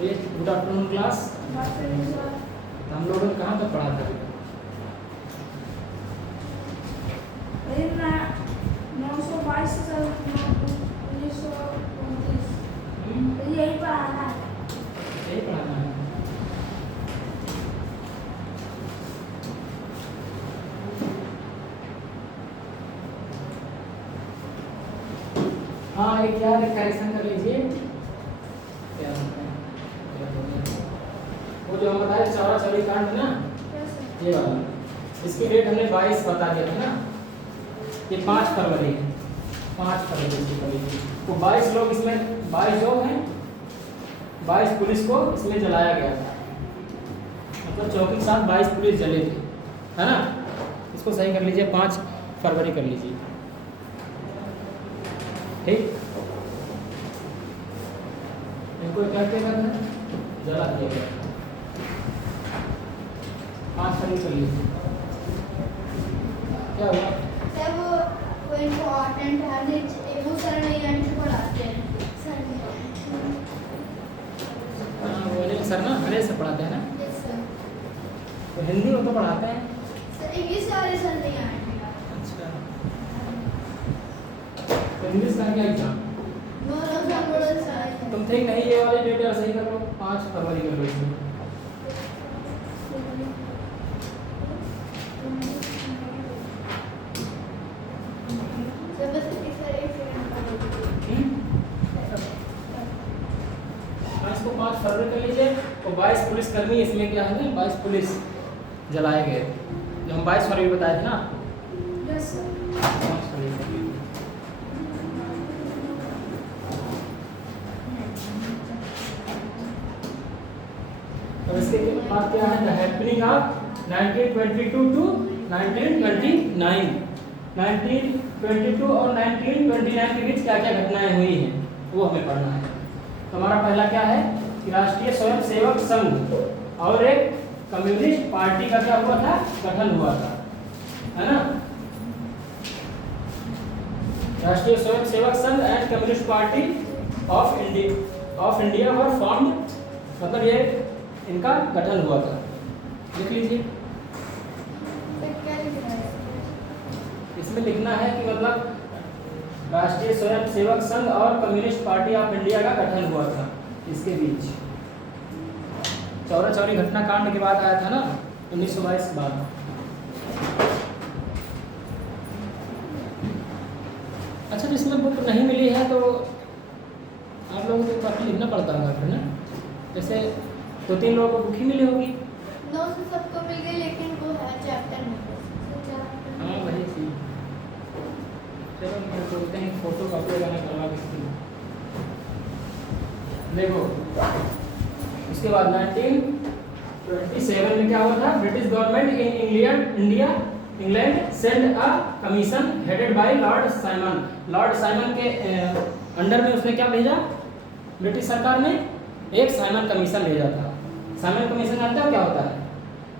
चलिए, good afternoon class. हम लोगों ने कहाँ तक पढ़ा था? 922 से 1929 यही पढ़ाना है। यही पढ़ाना है। हाँ, एक यार करेक्शन कर लीजिए। क्या होता है? वो जो हम बताए चौरा चौरी कांड ना, ये वाला, इसकी डेट हमने 22 बता दिया था ना। ये 5 फरवरी है, 5 फरवरी की करीब। तो 22 लोग इसमें, 22 लोग हैं, 22 पुलिस को इसमें जलाया गया था। मतलब चौकी के साथ 22 पुलिस जले थे, है ना। इसको सही कर लीजिए, 5 फरवरी कर लीजिए, ठीक। इनको क्या क्या करना है? जला दिया गया, 5 फरवरी कर लीजिए। क्या हुआ? सर वो इम्पोर्टेंट है, वो सर नहीं एंड पढ़ाते हैं सर। वो नहीं सर ना, हरे से पढ़ाते हैं ना। Yes sir. तो हिंदी में तो पढ़ाते हैं। सर इंग्लिश वाले सर नहीं आएंगे। अच्छा, तो इंग्लिश का क्या एग्जाम? नो नो सर बड़ा सर। तुम ठीक नहीं, ये वाले डेट यार सही कर लो, 5 फरवरी कर लो इसमें। सर बस एक सेकंड इसको 5 फरवरी कर लीजिए। तो 22 पुलिसकर्मी इसमें क्या है ना, 22 पुलिस जलाए गए, जो हम 22 फरवरी बताए थे ना। Yes sir. 5 फरवरी कर लीजिए। और इसके बाद क्या है, द हैपनिंग ऑफ 1922 टू 1929। 1922 और 1929 के बीच क्या क्या घटनाएं हुई हैं वो हमें पढ़ना है। तो हमारा पहला क्या है कि राष्ट्रीय स्वयंसेवक संघ और एक कम्युनिस्ट पार्टी का क्या हुआ था, गठन हुआ था, है ना। राष्ट्रीय Swayamsevak Sangh and communist party of India were formed, मतलब ये इनका गठन हुआ था। लिख लीजिए। सर क्या लिख रहा है? इसमें लिखना है कि मतलब राष्ट्रीय स्वयंसेवक संघ और कम्युनिस्ट पार्टी ऑफ इंडिया का गठन हुआ था, इसके बीच। चौरा चौरी घटनाकांड के बाद आया था ना, 1922 के बाद। अच्छा, तो इसमें बुक नहीं मिली है तो आप लोगों को काफ़ी लिखना पड़ता होगा फिर ना। जैसे 2-3 लोगों को बुक ही मिली होगी। नौ से सबको मिल गई, लेकिन वो है चैप्टर में। हाँ वही थी। चलो मैं बोलते हैं फोटो कॉपी लगाना करवा किसी। देखो, उसके बाद 1927 में क्या हुआ था, British government in England send a commission headed by Lord Simon. Lord Simon के अंडर में उसने क्या भेजा, ब्रिटिश सरकार ने एक साइमन कमीशन भेजा था। साइमन कमीशन जानते हो क्या होता है?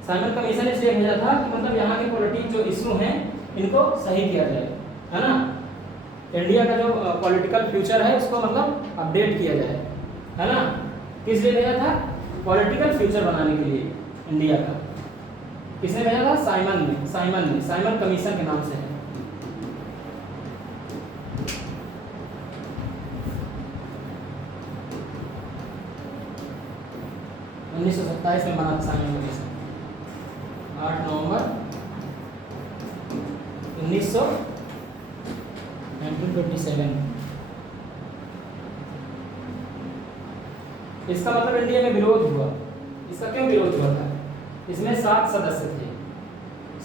साइमन कमीशन इसलिए भेजा था कि मतलब यहाँ के पॉलिटिक जो इशू हैं इनको सही किया जाए, है ना। इंडिया का जो पॉलिटिकल फ्यूचर है उसको मतलब अपडेट किया जाए, है ना। किस लिए भेजा था? पॉलिटिकल फ्यूचर बनाने के लिए इंडिया का। किसने भेजा था? साइमन ने। साइमन कमीशन के नाम से है। उन्नीस सौ 27 में बना था साइमन कमीशन, 8 नवंबर 1927। इसका मतलब इंडिया में विरोध हुआ। इसका क्यों विरोध हुआ था? इसमें 7 सदस्य थे,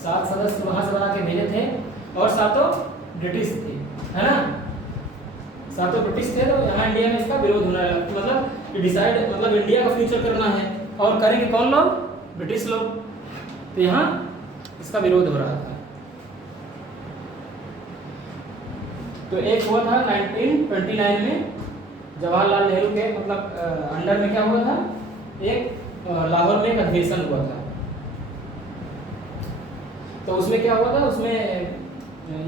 7 सदस्य वहां से बना के भेजे थे और 7 ब्रिटिश थे, है ना। 7 ब्रिटिश थे, तो यहाँ इंडिया में इसका विरोध होने लगा। मतलब डिसाइड, मतलब इंडिया का फ्यूचर करना है और करेंगे कौन लोग? ब्रिटिश लोग। तो यहाँ इसका विरोध हो रहा था। तो एक हुआ था 1929 में, जवाहरलाल नेहरू के मतलब अंडर में क्या हुआ था, एक लाहौर में एक अधिवेशन हुआ था। तो उसमें क्या हुआ था, उसमें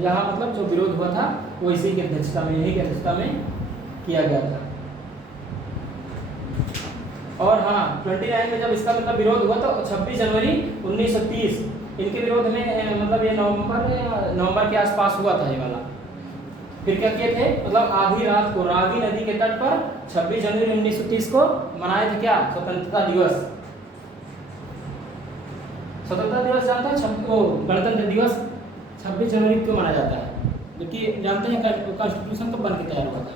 यहाँ मतलब जो विरोध हुआ था वो इसी की अध्यक्षता में, यही की अध्यक्षता में किया गया था। और हाँ 29 में जब इसका मतलब विरोध हुआ तो 26 जनवरी 1930 इनके विरोध में मतलब ये नवंबर के आसपास हुआ था ये वाला। फिर क्या किए थे, मतलब आधी रात को रावी नदी के तट पर 26 जनवरी 1930 को मनाए थे क्या, स्वतंत्रता दिवस। स्वतंत्रता दिवस जानते हैं, गणतंत्र दिवस 26 जनवरी को मनाया जाता है, क्योंकि जानते हैं कॉन्स्टिट्यूशन कब बन के तैयार हुआ था,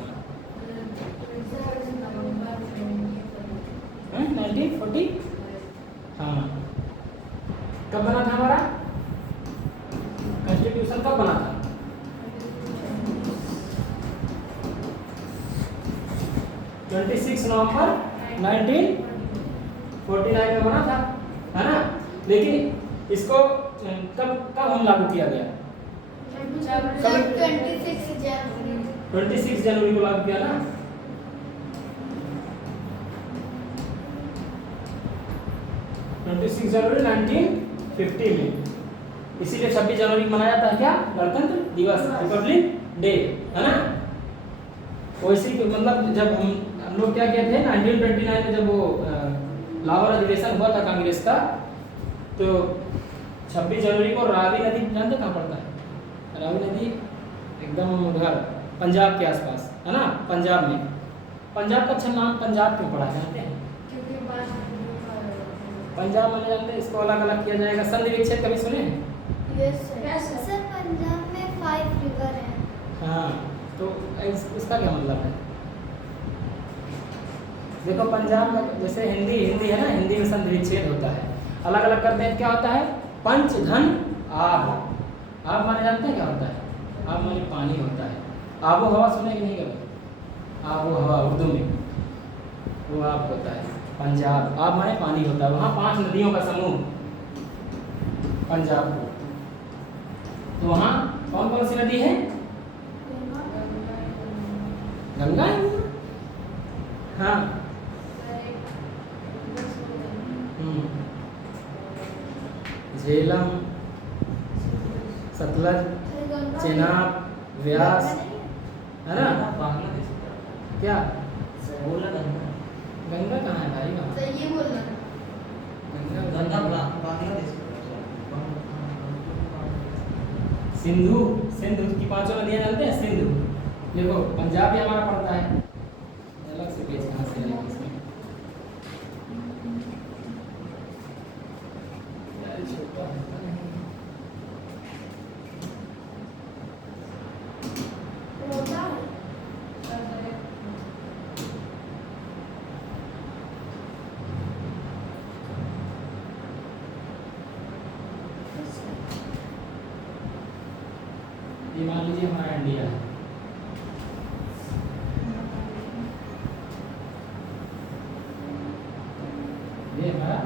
1940। हाँ कब बना था हमारा कॉन्स्टिट्यूशन, कब बना था, 26 नवंबर 1949 में बना था, है ना। लेकिन इसको कब हम लागू किया गया, 26 जनवरी को लागू किया ना। जनवरी 1950 में, इसीलिए 26 जनवरी को मनाया जाता है क्या, गणतंत्र दिवस, रिपब्लिक डे, है ना। वैसे मतलब जब हम लोग क्या किए थे 1929 में जब वो लाहौर अधिवेशन हुआ था कांग्रेस का, तो 26 जनवरी को रावी नदी जानते कहाँ पड़ता है, रावी नदी एकदम उधर पंजाब के आसपास, है ना, पंजाब में। पंजाब का अच्छा नाम पंजाब क्यों पड़ा जानते हैं, पंजाब में जानते हैं इसको अलग अलग किया जाएगा, संधि विच्छेद कभी सुने हैं? सर पंजाब में 5 रिवर है। हाँ तो इसका क्या मतलब है, देखो पंजाब में जैसे हिंदी है ना, हिंदी में संधि विच्छेद होता है, अलग अलग करते हैं, क्या होता है, पंच धन आब। आब माने जानते हैं क्या होता है, आब माने पानी होता है, आबो हवा सुने कि नहीं कभी, आबो हवा उर्दू में वो आब होता है। पंजाब आब माने पानी होता है, वहाँ 5 नदियों का समूह पंजाब को, तो वहाँ कौन कौन सी नदी है, गंगा है, हाँ झेलम, सतलज, चेनाब, व्यास, है ना। क्या गंगा कहाँ है भाई, वहाँ सही बोलना, गंगा सिंधु, सिंधु की 5 नदियाँ जानते हैं, सिंधु देखो पंजाब भी हमारा पड़ता है, अलग से पेज कहाँ से लेंगे इसमें, छोटा ये मान लीजिए हमारा इंडिया है, ये हमारा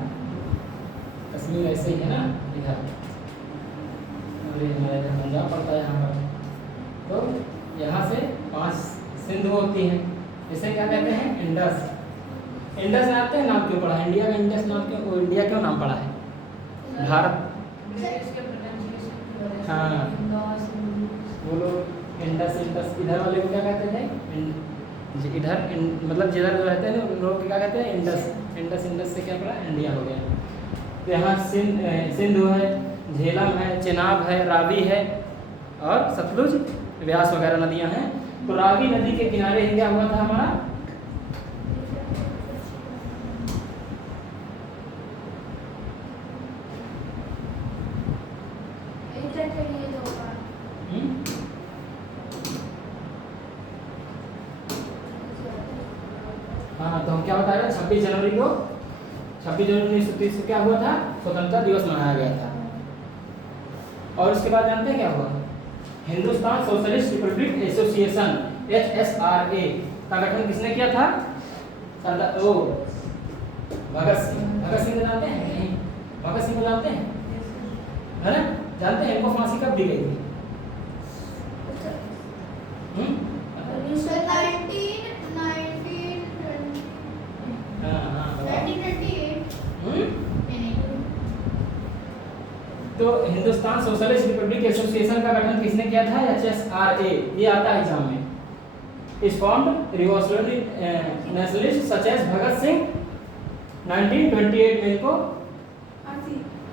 कश्मीर ऐसे ही है ना इधर, और ये हमारा इधर पंजाब पड़ता है यहाँ पर, तो यहाँ से 5 सिंधु होती हैं, इसे क्या कहते हैं, इंडस। इंडस जानते हैं नाम क्यों पड़ा है, इंडिया का इंडस नाम क्यों, इंडिया क्यों नाम पड़ा है, भारत, हाँ वो लोग इंडस इधर वाले को क्या कहते थे, इधर मतलब जिधर जो रहते हैं उन लोग क्या कहते हैं, इंडस से क्या पड़ा, इंडिया हो गया। तो यहाँ सिंधु है, झेलम है, चेनाब है, रावी है और सतलुज, व्यास वगैरह नदियाँ हैं। तो रावी नदी के किनारे ही क्या हुआ था हमारा, हाँ तो हम क्या बताया, 26 जनवरी 1930 को क्या हुआ था, स्वतंत्रता दिवस मनाया गया था। और उसके बाद जानते हैं क्या हुआ, Hindustan socialist Republic association HSRA का गठन किसने किया था, सरदार भगत सिंह जानते हैं नहीं, भगत सिंह जानते हैं, है ना, जानते हैं, इनको फांसी कब दी गई थी, तो हिंदुस्तान सोशलिस्ट रिपब्लिक एसोसिएशन का गठन किसने किया था, HSRA, ये आता है एग्जाम में। इस form revolutionary nationalist such as Bhagat Singh 1928 में इनको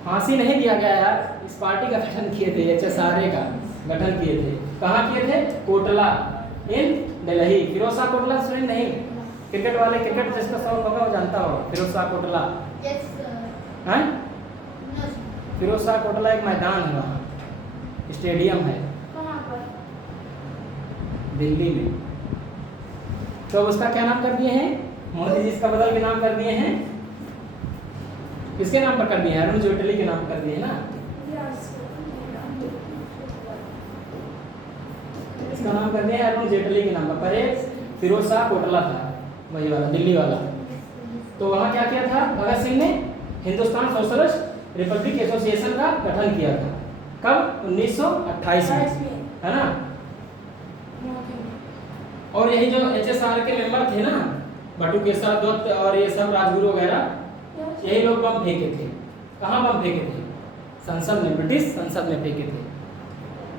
फांसी नहीं दिया गया यार, इस पार्टी का गठन किए थे, HSRA का गठन किए थे। कहाँ किए थे? कोटला इन दिल्ली। फिरोज शाह कोटला सुने नहीं? क्रिकेट वाले, क्रिकेट जिसका शौक होगा वो जानता होगा फिरोज शाह कोटला। हैं? फिरोज शाह कोटला एक मैदान है, वहाँ स्टेडियम है दिल्ली में। तो उसका क्या नाम कर दिए हैं? मोदी जी इसका बदल के नाम कर दिए हैं, किसके नाम पर कर दिए हैं? अरुण जेटली के नाम कर दिए ना। इसका नाम कर दिया है अरुण जेटली के नाम पर। पहले फिरोज शाह कोटला था, वही वाला दिल्ली वाला। तो वहाँ क्या किया था? भगत सिंह ने हिंदुस्तान सोशलिस्ट रिपब्लिक एसोसिएशन का गठन किया था। कब? 1928 में, है ना। और यही जो HSR के मेंबर थे ना, बटुकेश्वर दत्त और ये सब राजगुरु वगैरह, यही लोग बम फेंके थे। कहाँ बम फेंके थे? संसद में, ब्रिटिश संसद में फेंके थे।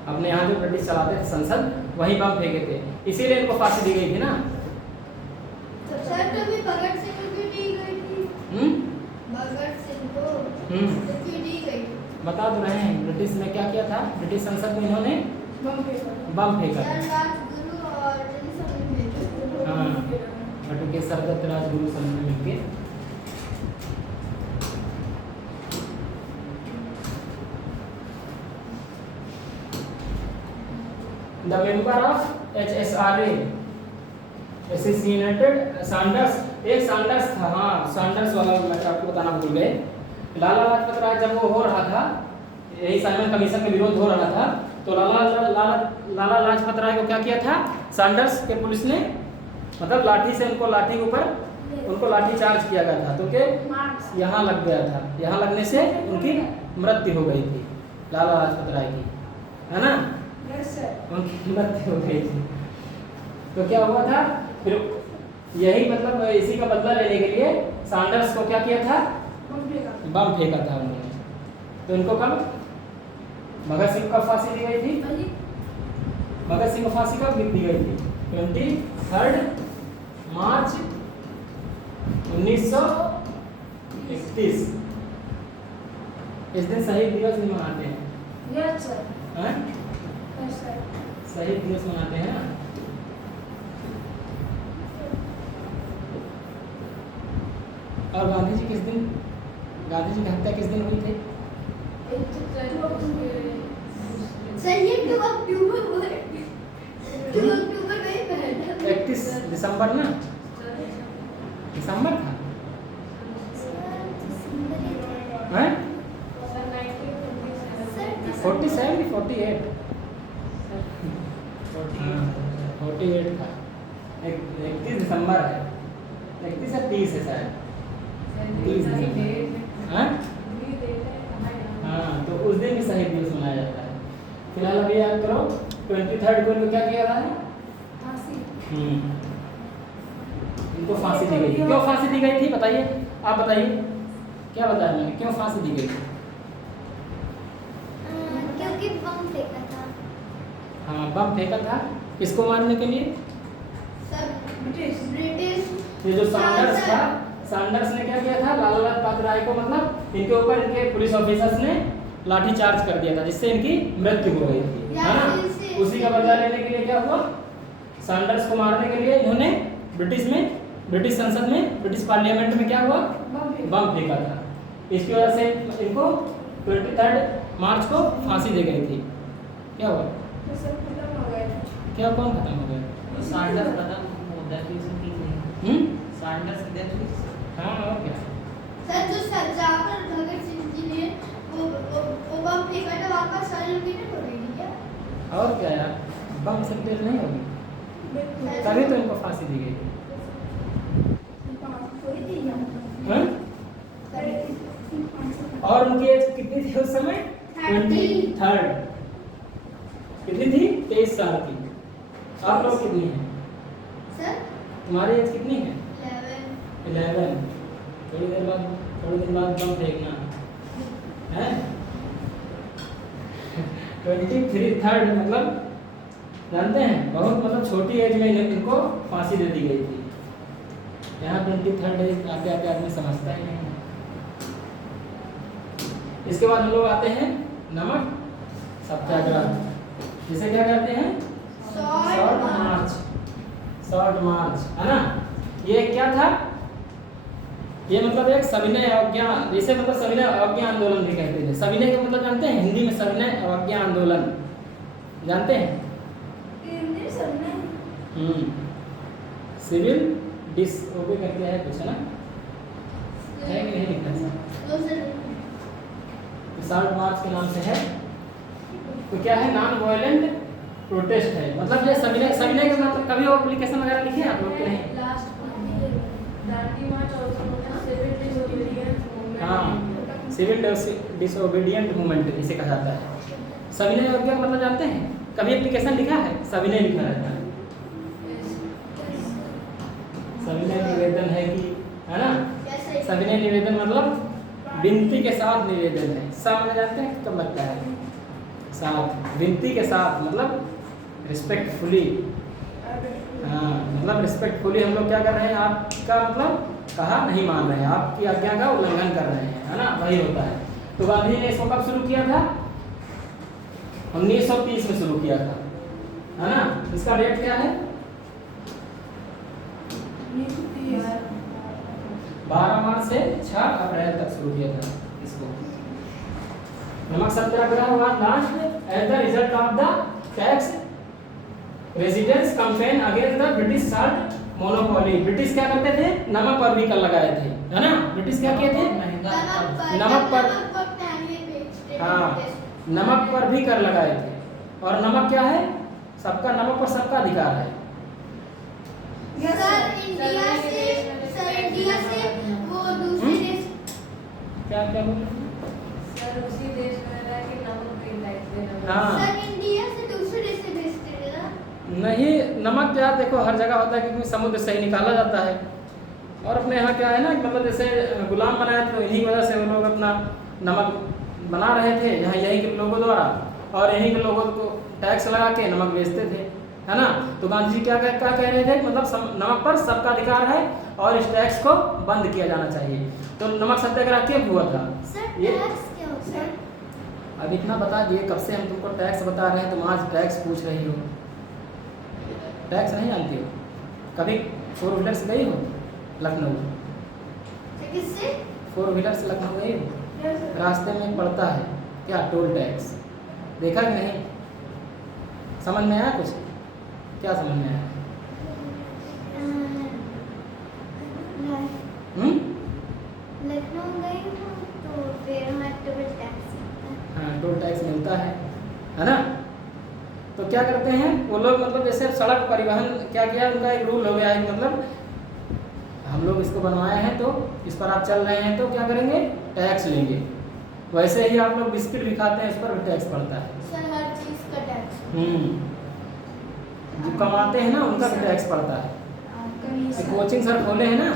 अपने यहाँ जो ब्रिटिश चलाते थे संसद, वहीं बम फेंके थे, इसीलिए इनको फांसी दी गई थी ना। सर कभी भगत सिंह को क्यों दी गई थी? भगत सिंह को क्यों दी गई? बता तो रहे हैं, ब्रिटिश में क्या किया था? ब्रिटिश संसद में इन्होंने बम फेंका था। राजगुरु और सब हाँ, बटुकेश्वर दत्त राजगुरु सब ने मिलके। The member of HSRA assassinated Sanders, एक सैंडर्स था, हाँ सैंडर्स वाला मैं आपको बताना भूल गए। लाला लाजपत राय जब वो हो रहा था, यही साइमन कमीशन के विरोध हो रहा था, तो लाला लाजपत राय को क्या किया था? सैंडर्स के पुलिस ने मतलब लाठी से उनको, लाठी के ऊपर उनको लाठी चार्ज किया गया था, तो के यहाँ लग गया था। यहाँ लगने से उनकी मृत्यु हो गई थी लाला लाजपत राय की, है ना। उनकी मृत्यु हो गई थी। तो क्या हुआ था फिर? यही मतलब इसी का बदला लेने के लिए सैंडर्स को क्या किया था? बम फेंका था उन्होंने। तो इनको कब? भगत सिंह को फांसी दी गई थी। भगत सिंह को फांसी कब दी गई थी? 23 मार्च 1931। इस दिन शहीद दिवस भी मनाते हैं। Yes sir. हैं? शहीद दिवस मनाते हैं ना। और गांधी जी किस दिन, गांधी जी की हत्या किस दिन हुई थी? सर ये 2 अक्टूबर हुआ है। 2 अक्टूबर में 31 दिसंबर ना, दिसंबर था। हैं? 47 की 48 48 था। 31 दिसंबर है, 31 या 30 है शायद, 30 दिसंबर। हाँ हाँ, तो उस दिन भी शहीद दिवस मनाया जाता है। फिलहाल अभी याद करो 23 को इनको क्या किया था? इनको फांसी दी गई थी। क्यों फांसी दी गई थी बताइए, आप बताइए, क्या बताया मैंने, क्यों फांसी दी गई थी? क्योंकि बम फेंका था। हाँ, बम फेंका था, किसको मारने के लिए? Sir British. ये जो सैंडर्स था, सैंडर्स ने क्या किया था? लाला लाजपत राय को मतलब इनके ऊपर इनके पुलिस ऑफिसर्स ने लाठी चार्ज कर दिया था, जिससे इनकी मृत्यु हो गई थी, है ना। उसी का बदला लेने के लिए क्या हुआ? सैंडर्स को मारने के लिए इन्होंने ब्रिटिश संसद में, ब्रिटिश पार्लियामेंट में क्या हुआ? बम फेंका था। इसकी वजह से इनको 23 मार्च को फांसी दी गई थी। क्या हुआ? क्या, कौन खत्म हो गया? सैंडर्स खत्म हो गया थी उसकी नहीं। सैंडर्स डेथ हुई। हाँ, और क्या? सर जो सरदार भगत सिंह जी ने वो बम फेंका था, वापस सर्टिफिकेट हो गई क्या? और क्या यार, बम से डेथ नहीं होगी, तभी तो इनको फांसी दी गई थी। हैं? और उनकी एज कितनी थी उस समय? 23। कितनी थी? 23 साल की। आप लोग कितनी हैं? सर तुम्हारी एज कितनी है? 11। थोड़ी दिन बाद बम फेंकना है। 23 मतलब जानते हैं, बहुत मतलब छोटी एज में इनको फांसी दे दी गई थी। यहाँ 23rd है, आते आते आदमी समझता ही नहीं है। इसके बाद हम लोग आते हैं नमक सत्याग्रह, जिसे क्या कहते हैं? शॉर्ट मार्च। शॉर्ट मार्च है ना। ये क्या था? ये मतलब एक सविनय अवज्ञा, जैसे मतलब सविनय अवज्ञा आंदोलन भी कहते थे। सविनय का मतलब जानते हैं? हिंदी में सविनय अवज्ञा आंदोलन जानते हैं? सिविल डिसओबे करके है कुछ, है ना? है कि नहीं लिखा है? शॉर्ट मार्च के नाम से है। तो क्या है? नॉन वायलेंट प्रोटेस्ट है। मतलब ये सविनय, सविनय का मतलब कभी वो एप्लीकेशन वगैरह लिखे हैं आप लोग के नहीं? हाँ, सिविल डिसोबीडिएंट मूवमेंट इसे कहा जाता है। सविनय अवज्ञा का मतलब जानते हैं? कभी एप्लीकेशन लिखा है? सविनय लिखा रहता है। सविनय निवेदन है कि, है ना? सविनय निवेदन मतलब विनती के साथ निवेदन है। सब जानते हैं कब लगता है? साथ, विनती के साथ मतलब रिस्पेक्टफुली। हाँ, मतलब रिस्पेक्टफुली हम लोग क्या कर रहे हैं? आपका मतलब कहा नहीं मान रहे हैं, आपकी आज्ञा का उल्लंघन कर रहे हैं, है ना? वही होता है। तो गांधी जी ने इसको कब शुरू किया था? 1930 में शुरू किया था, है ना? इसका डेट क्या है? 12 मार्च से 6 अप्रैल तक शुरू किया था इसको। नमक सत्याग्रह was launched as the result of the tax resistance campaign against the British salt monopoly। British क्या करते थे? नमक पर भी कर लगाए थे, है ना? ब्रिटिश क्या किए थे? नमक पर, हाँ, नमक पर भी कर लगाए थे। और नमक क्या है? सबका, नमक पर सबका अधिकार है। सर इंडिया से वो दूसरे देश, क्या क्या बोले? सर उसी देश में रह के नमक भी लाइट देना। हाँ, सर इंडिया से दूसरे देश से भेजते थे ना? नहीं, नमक क्या देखो हर जगह होता है क्योंकि समुद्र से ही निकाला जाता है। और अपने यहाँ क्या है ना, मतलब जैसे गुलाम बनाए थे, इन्हीं की वजह से वो लोग अपना नमक बना रहे थे यहाँ, यहीं के लोगों द्वारा, और यहीं के लोगों को टैक्स लगा के नमक बेचते थे, है ना? तो गांधी जी क्या कह रहे थे? मतलब नमक पर सबका अधिकार है और इस टैक्स को बंद किया जाना चाहिए। तो नमक सत्याग्रह क्यों हुआ था? सर ये टैक्स क्या होता है? अब इतना बता दिए, कब से हम तुमको टैक्स बता रहे हैं, तुम आज टैक्स पूछ रही हो। टैक्स नहीं जानती हो? कभी 4 व्हीलर से गई हो लखनऊ? किससे? 4 व्हीलर से लखनऊ गई हो? रास्ते में पड़ता है क्या? Toll tax. देखा कि नहीं? समझ में आया कुछ? क्या समझ में आया? लखनऊ गई हूँ तो फिर हमारे टोल टैक्स मिलता है। हाँ, टोल टैक्स मिलता है ना? तो क्या करते हैं वो लोग, मतलब जैसे सड़क परिवहन क्या किया, उनका एक रूल हो गया है, मतलब हम लोग इसको बनवाए हैं तो इस पर आप चल रहे हैं तो क्या करेंगे? टैक्स लेंगे। वैसे ही आप लोग बिस्किट भी खाते हैं, इस पर भी टैक्स पड़ता है। सर हर चीज का टैक्स। जो कमाते हैं ना उनका भी टैक्स पड़ता है। कोचिंग सर खोले हैं ना,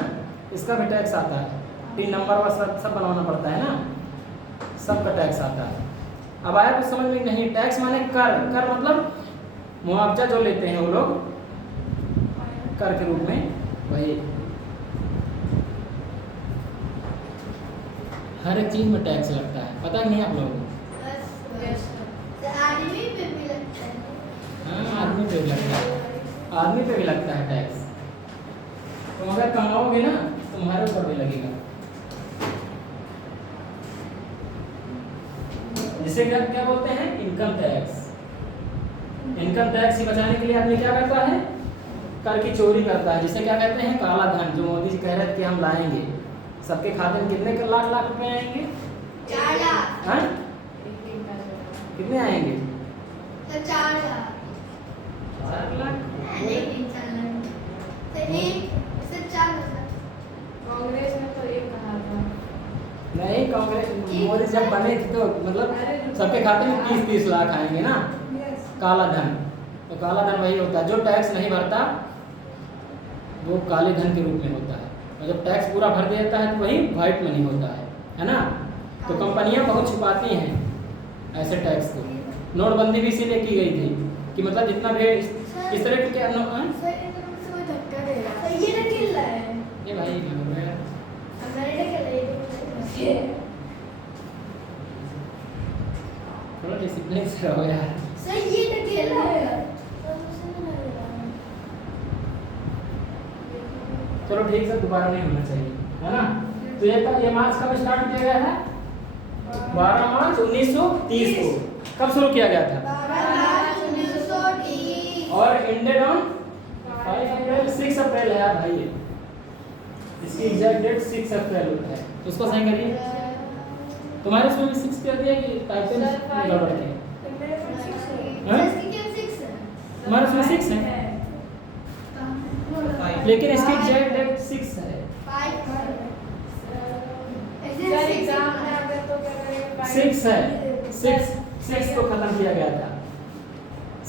इसका भी टैक्स आता है। 3 नंबर का सब बनवाना पड़ता है ना, सबका टैक्स आता है। अब आया कुछ समझ में? नहीं। टैक्स माने कर, कर मतलब मुआवजा जो लेते हैं वो लोग कर के रूप में, वही हर एक चीज में टैक्स लगता है। पता नहीं आप लोगों को? आदमी पे भी लगता है। हाँ, आदमी पे भी लगता है, आदमी पे भी लगता है टैक्स। तुम अगर कमाओगे ना तुम्हारे ऊपर भी लगेगा। जिसे क्या क्या बोलते हैं? Income tax. इनकम टैक्स से बचाने के लिए आदमी क्या करता है? कर की चोरी करता है, जिसे क्या कहते हैं? काला धन। जो मोदी जी कह रहे थे कि हम लाएंगे, सबके खाते में कितने लाख लाख रुपए आएंगे? 4 लाख। हाँ, कितने आएंगे? तो 4 लाख। 4 लाख? नहीं 4 लाख। तो एक से 4 लाख। कांग्रेस ने तो ये कहा था। नहीं, कांग्रेस मोदी जब बने थे तो मतलब सबके खाते में 30-30 लाख आएंगे ना, काला धन। तो काला धन वही होता है, जो टैक्स नहीं भरता वो काले धन के रूप में होता है, और जब टैक्स पूरा भर देता है तो वही व्हाइट मनी होता है ना? तो कंपनियां बहुत छुपाती हैं ऐसे टैक्स को। नोटबंदी भी इसीलिए की गई थी कि मतलब जितना भी इस तरह के सर ये तो मुझसे कोई धक्का दे रहा है। ये ना खेल रहा है। ये नेक्स्ट रहो यार। सर ये ढकेला है। चलो ठीक है, दोबारा नहीं होना चाहिए, है ना। तो ये मार्च कब स्टार्ट किया गया है? 12 मार्च 1930 को। कब शुरू किया गया था? 12 मार्च 1930 और एंडेड ऑन 5 अप्रैल 6 अप्रैल है यार भाई ये। इसकी एग्जैक्ट डेट 6 अप्रैल होता है। तो उसको सही करिए। तुम्हारे उसमें भी 6 कर दिया कि टाइटल गड़बड़ है? हाँ? तुम्हारे उसमें 6 है, लेकिन इसकी एग्जैक्ट डेट 6 है। 6 है, 6 को खत्म किया गया था।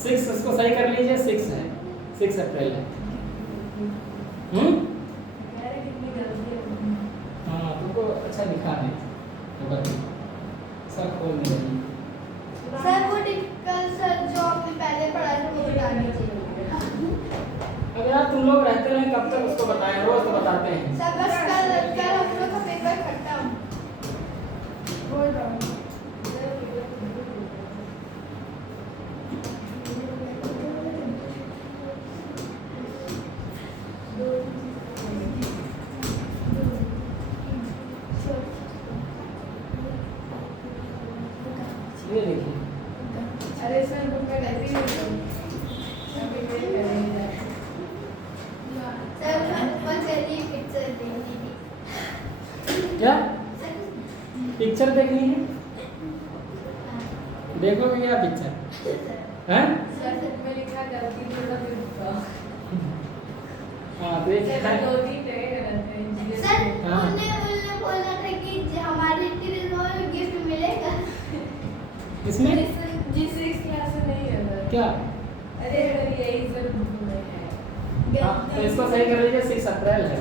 6 इसको सही कर लीजिए, 6 है, 6 अप्रैल है। हाँ तुमको अच्छा लिखा है तो सर खोल नहीं रही। सर वो टिपिकल सर जो आपने पहले पढ़ा था वो बता दीजिए। अब यार तुम लोग रहते रहे कब तक उसको बताएं, रोज तो बताते हैं। सर बस कल हम लोग का पेपर खत्म। बोल रहा हूँ। ये देखिए, अरे सर बुक में रहती है तो अभी मैं करेंगे। सर ऊपर चलिए पिक्चर देखनी थी। क्या पिक्चर देखनी है? देखोगे क्या पिक्चर? हैं? सर में लिखा गलती थोड़ा भी हाँ देख। सर हाँ। उन्होंने बोला था कि हमारे गिफ्ट मिलेगा। इसमें जी6 क्लास में नहीं है सर। क्या? अरे यही सर हाँ, तो इसको सही कर लीजिए, 6 अप्रैल है।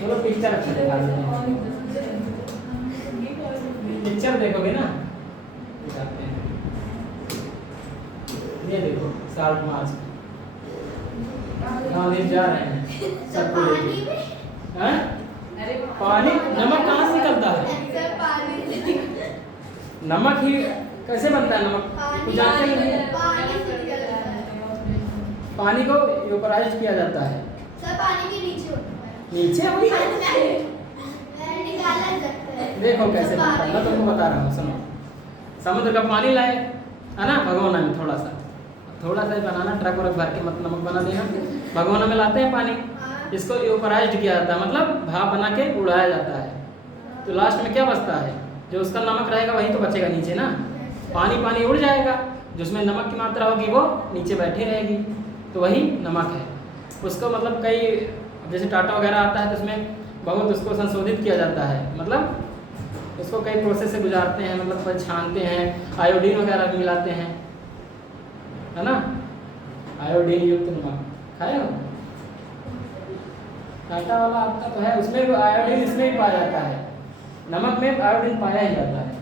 चलो पिक्चर अच्छा दिखा देते हैं। पिक्चर देखोगे ना, दिखाते हैं। ये देखो 7 मार्च गांधी जा रहे हैं सबको लेके। हैं? पानी नमक कहाँ से निकलता है? सर पानी नमक ही कैसे बनता है? नमक कुछ जानते ही नहीं। पानी से निकलता है। पानी को वेपोराइज किया जाता है। सर पानी के नीचे होता है। नीचे वही निकाला जाता है। देखो कैसे बनता है, मैं तुमको बता रहा हूँ, सुनो। समुद्र का पानी लाए, है ना, भगोना में थोड़ा सा ही बनाना, ट्रक व्रक भर के मतलब नमक बना देना। भगोना में लाते हैं पानी, इसको वेपोराइज्ड किया जाता है, मतलब भाप बना के उड़ाया जाता है। तो लास्ट में क्या बचता है? जो उसका नमक रहेगा वही तो बचेगा नीचे ना। पानी उड़ जाएगा, जिसमें नमक की मात्रा होगी वो नीचे बैठी रहेगी, तो वही नमक है। उसको मतलब कई, जैसे टाटा वगैरह आता है तो उसमें बहुत उसको संशोधित किया जाता है, मतलब उसको कई प्रोसेस से गुजारते हैं, मतलब छानते हैं, आयोडीन वगैरह भी मिलाते हैं, है ना। आयोडीन युक्त नमक खाए हो? टाटा वाला आपका तो है, उसमें भी आयोडीन इसमें भी पाया जाता है, नमक में आयोडीन पाया ही जाता है।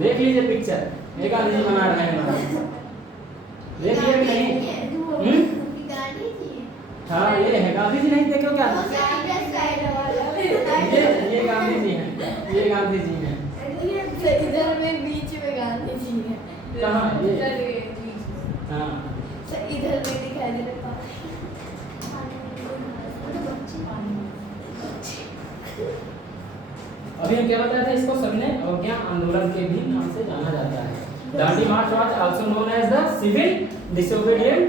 देख लीजिए पिक्चर, ये गांधी जी बना रहे हैं, देख लिया कि नहीं? हाँ ये है गांधी जी, नहीं देखो क्या? ये गांधी जी हैं, ये गांधी जी हैं। इधर में बीच में गांधी जी है। कहाँ ये? हाँ इधर में दिखाई दे रहा है। अभी हम क्या बताया था इसको, सभी ने अवज्ञा आंदोलन के भी नाम से जाना जाता है। Dandi march was also known as the civil disobedient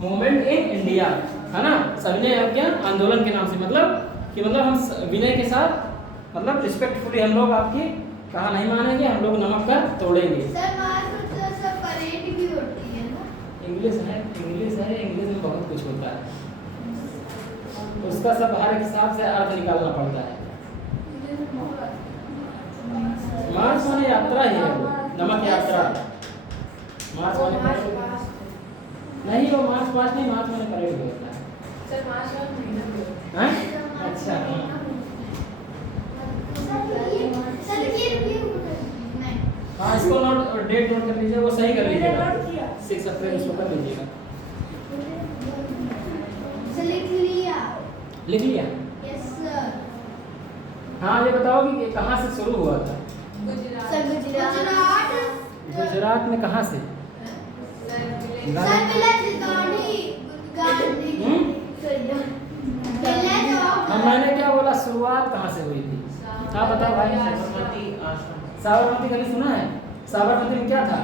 movement in India, है ना। सविनय अवज्ञा आंदोलन के नाम से, मतलब कि मतलब हम विनय के साथ, मतलब रिस्पेक्टफुली हम लोग आपकी कहा नहीं मानेंगे, हम लोग नमक का तोड़ेंगे। सर सब परेड भी होती है ना। इंग्लिश है, इंग्लिश में बहुत कुछ होता है, उसका सब हर एक हिसाब से अर्थ निकालना पड़ता है। मार्च माने यात्रा ही है, नमक यात्रा। मार्च माने नहीं, वो मार्च पास्ट नहीं, मार्च माने परेड भी होता है। सर मार्च का महीना भी होता है। हैं? अच्छा हाँ। सर ये नहीं। हाँ इसको नोट, डेट नोट कर लीजिए, वो सही कर लीजिएगा, 6 अप्रैल इसको कर लीजिएगा। लिख लिया? Yes sir. हाँ ये बताओ कि ये कहाँ से शुरू हुआ था? सर गुजरात। गुजरात में कहाँ से? Sir village Gandhi. हाँ मैंने क्या बोला, शुरुआत कहाँ से हुई थी? आप बताओ भाई। साबरमती आश्रम। साबरमती कभी सुना है? साबरमती में क्या था?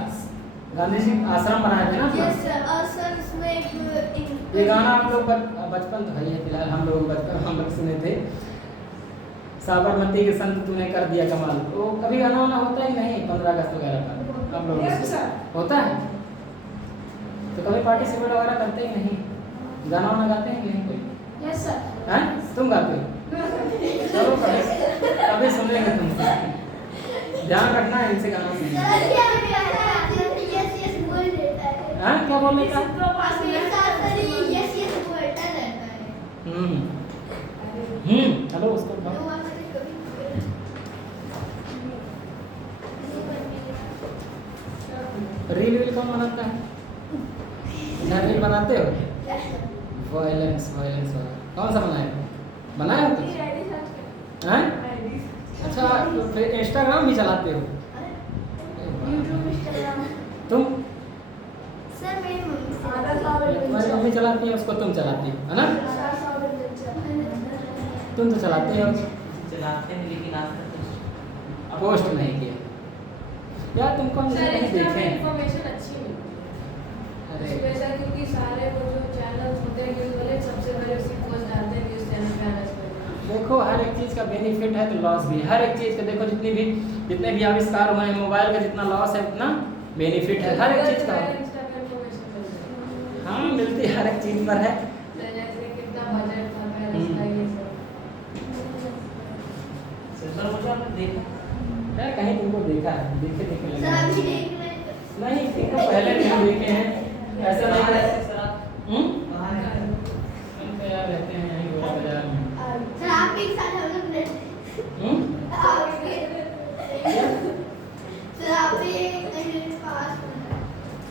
गांधी जी आश्रम बनाए थे ना अपना। Yes sir. और सर उसमें एक ये गाना आप लोग बचपन तो है फिलहाल, हम लोग बचपन हम लोग सुने थे, साबरमती के संत तूने कर दिया कमाल। तो कभी गाना वाना होता है कि नहीं 15 अगस्त वगैरह का आप लोग होता है? तो कभी पार्टिसिपेट वगैरह करते ही नहीं? गाना वाना गाते हैं कि नहीं कोई? Yes sir. हैं? तुम गाते हो? चलो कभी सुन लेंगे तुमसे, ध्यान रखना है इनसे गाना सुनने। सर क्या यस यस बोल देता है। हाँ क्या बोल लेता है? यस यस बोलता रहता है। हेलो उसको बताओ। रील कौन बनाता है? रील बनाते हो? वायलेंस वायलेंस वाला कौन सा बनाया हो तुम? हैं? अच्छा तो फिर इंस्टाग्राम भी चलाते हो यूट्यूब इंस्टाग्राम। तुम? सर मेरी तुम्हारी मम्मी चलाती है, उसको तुम चलाती हो है ना? तुम तो चलाते हो, चलाते हैं लेकिन आज तक पोस्ट नहीं किया यार, तुमको हम सर कहीं इंस्टा देखे में हैं। इंफॉर्मेशन अच्छी मिलती है। अरे वैसा क्योंकि सारे वो जो चैनल्स होते हैं न्यूज़ वाले सबसे पहले उसी पोस्ट डालते हैं न्यूज़ चैनल पे आने से पहले। देखो हर एक चीज़ का बेनिफिट है तो लॉस भी है, हर एक चीज़ का देखो जितने भी आविष्कार हुए हैं, मोबाइल का जितना लॉस है उतना बेनिफिट है हर एक चीज़ का। इंस्टा पे इंफॉर्मेशन मिलती है। हाँ मिलती है, हर एक चीज़ पर है। जैसे कितना बजट था पहले इसका ये सब। सर मुझे आपने देखा मैं कहीं तुमको देखा है, देखे सर लगे अभी देख रहे हैं। नहीं, तुमको पहले नहीं देखे हैं ऐसा नहीं है। सर आप हम कहाँ हैं? तो यार रहते हैं यहीं गोरा बाजार में। सर आप एक साथ हम लोग रहते क्या? सर आप ही पास में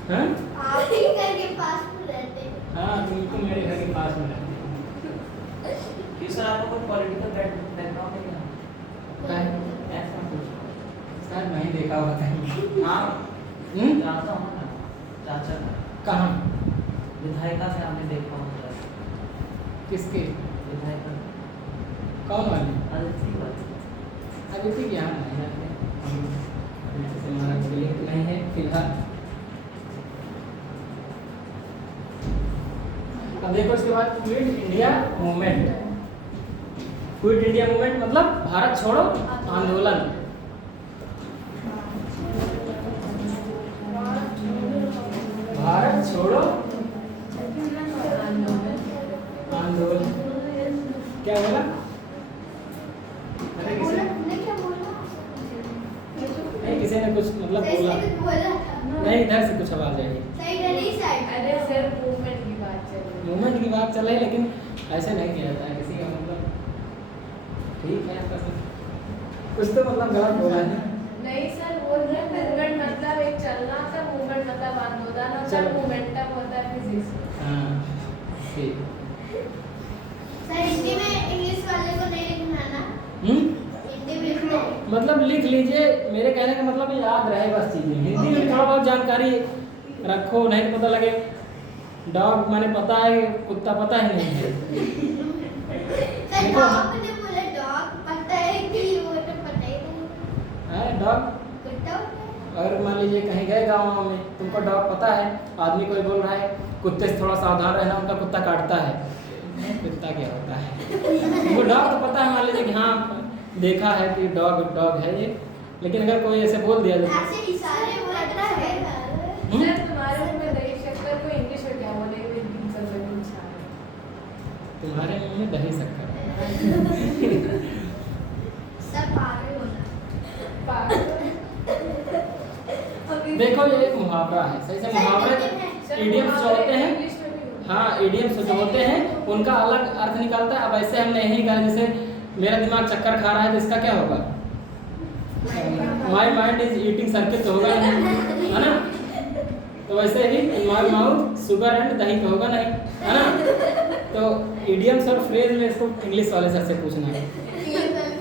हाँ आप ही घर के पास में रहते हैं। हाँ तुम मेरे घर के पास में रहते हो। कि सर आपको कोई पॉलिटिकल बैकग्राउंड है क्या? क्या है? ऐसा कुछ शायद नहीं देखा होगा कहीं। हाँ हम्म? जानता हूँ ना चाचा कहाँ? विधायिका से आपने देखा होगा किसके? विधायिका कौन वाली? अदिति पर अदिति की यहाँ नहीं रहते हम, अदिति से हमारा कोई लिंक नहीं है फिलहाल। अब देखो इसके बाद quit India movement. Quit India movement मतलब भारत छोड़ो आंदोलन। भारत छोड़ो आंदोलन क्या बोला? अरे किसी तुमने क्या बोला? नहीं किसी ने कुछ मतलब बोला ऐसे कुछ बोला था। नहीं, इधर से कुछ आवाज आई। सही नहीं साइड। अरे सर मूवमेंट की बात चल रही है। मूवमेंट की बात चल रही है लेकिन ऐसे नहीं किया जाता है किसी का मतलब। ठीक है तो कुछ तो मतलब गलत बोला है। नहीं सर बोल रहे हैं मूवमेंट मतलब एक चलना था, मूवमेंट मतलब आंदोलन होता है, चलो। मोमेंटम होता है फिजिक्स। हाँ ठीक। सर हिंदी में इंग्लिश वाले को नहीं लिखना ना। हिंदी में लिखना है। मतलब लिख लीजिए, मेरे कहने का मतलब याद रहे बस चीजें। हिंदी में थोड़ा बहुत जानकारी रखो, नहीं तो पता लगे डॉग मैंने पता है, कुत्ता पता ही नहीं है। सर देखो। डॉग ने बोला डॉग पता है कि वो तो पता ही नहीं। है डॉग। कुत्ता होता है। अगर मान लीजिए कहीं गए गाँव में, तुमको डॉग पता है, आदमी कोई बोल रहा है कुत्ते से थोड़ा सावधान रहना, उनका कुत्ता काटता है। कुत्ता क्या होता है? वो डॉग तो पता है, मान लीजिए कि हाँ देखा है कि डॉग है ये, लेकिन अगर कोई ऐसे बोल दिया तो ऐसे इशारे बोलता है। सर तुम्हारे मुंह में दही शक्कर को इंग्लिश में क्या बोलेंगे? तुम्हारे मुंह में दही शक्कर। सब पागल होना। देखो ये एक मुहावरा है, सही से मुहावरे इडियम्स जो होते हैं, इंग्लिश में भी हाँ इडियम्स जो होते हैं उनका अलग अर्थ निकालता है। अब ऐसे हमने यही कहा, जैसे मेरा दिमाग चक्कर खा रहा है तो इसका क्या होगा? My mind is eating circuit तो होगा नहीं, है ना? तो वैसे ही इन माई माउथ शुगर एंड दही तो होगा नहीं, है ना? तो इडियम्स और फ्रेज में इसको इंग्लिश वाले सर से पूछना है।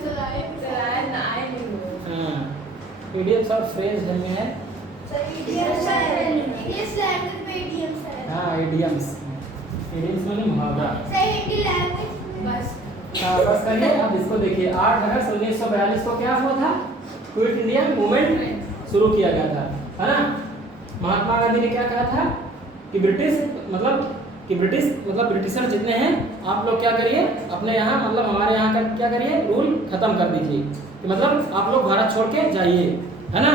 सर आए ना आए नहीं वो। हाँ, इडियम्स और फ्रेज में है। इंग्लिश लैंग्वेज में इडियम्स है। हाँ, इडियम्स माने मुहावरा। सर हिंदी लैंग्वेज में बस हाँ, बस करिए। अब इसको देखिए, 8 अगस्त 1942 को क्या हुआ था? क्विट इंडिया मूवमेंट शुरू किया गया था, है ना। महात्मा गांधी ने क्या कहा था कि ब्रिटिशर जितने हैं आप लोग क्या करिए, अपने यहाँ मतलब हमारे यहाँ का क्या करिए, रूल खत्म कर दीजिए, कि मतलब आप लोग भारत छोड़ के जाइए, है ना।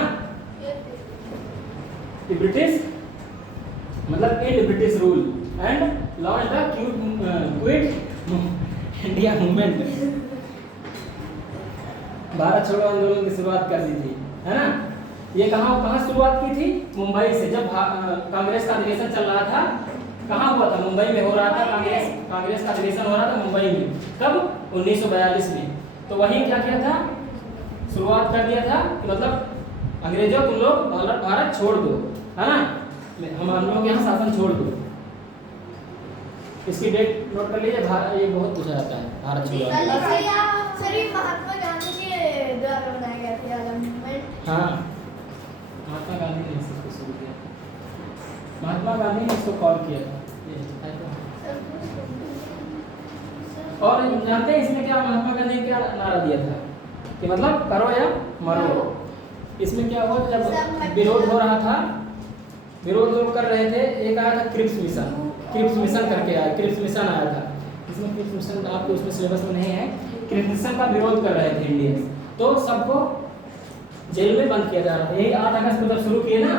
ब्रिटिश मतलब and British rule and launch the quit India movement. Bharat छोड़ो आंदोलन की शुरुआत कर दी थी, है ना। ये कहाँ शुरुआत की थी? मुंबई से। जब कांग्रेस का अधिवेशन चल रहा था, कहाँ हुआ था? मुंबई में हो रहा था। कांग्रेस का अधिवेशन हो रहा था मुंबई में। कब? 1942 में। तो वहीं क्या किया था? शुरुआत कर दिया था कि मतलब अंग्रेजों तुम लोग भारत छोड़ दो, है ना, हम लोग यहाँ शासन छोड़ दो। इसकी डेट नोट कर लीजिए। ये बहुत पूछा जाता है, भारत छोड़ो। सर ये महात्मा गांधी के द्वारा बनाया गया था ये मूवमेंट। हाँ, महात्मा गांधी ने इसको शुरू किया। महात्मा गांधी ने इसको कॉल किया था। और जानते हैं इसमें क्या महात्मा गांधी ने क्या नारा दिया था कि मतलब करो या मरो। इसमें क्या हुआ, जब विरोध हो रहा था, विरोध लोग कर रहे थे, एक आया था क्रिप्स मिशन करके आया, क्रिप्स मिशन आया था। इसमें क्रिप्स मिशन आपको उसमें सिलेबस में नहीं है। क्रिप्स मिशन का विरोध कर रहे थे इंडियंस, तो सबको जेल में बंद किया जा रहा था। यही 8 अगस्त को जब शुरू किए ना,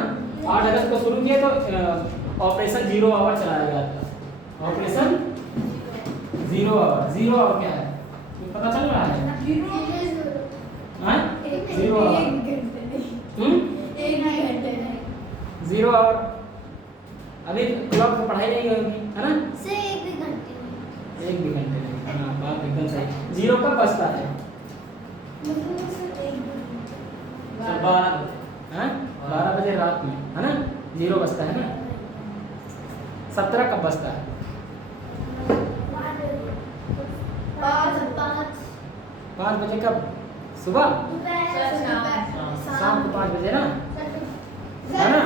8 अगस्त को शुरू किए तो ऑपरेशन 0 आवर चलाया गया था। Operation 0 our. 0 आवर क्या है पता चल रहा है? हाँ, 0 आवर। 0 आवर। अभी क्लॉक पर पढ़ाई नहीं होगी, है ना। से 1 घंटे 1 भी घंटे नहीं। हाँ, बात एकदम सही। 0 कब बजता है? 12 बजे रात में, है ना। 0 बजता है ना। 17 कब बजता है? 5 बजे। कब? सुबह? शाम को 5 बजे ना, है ना।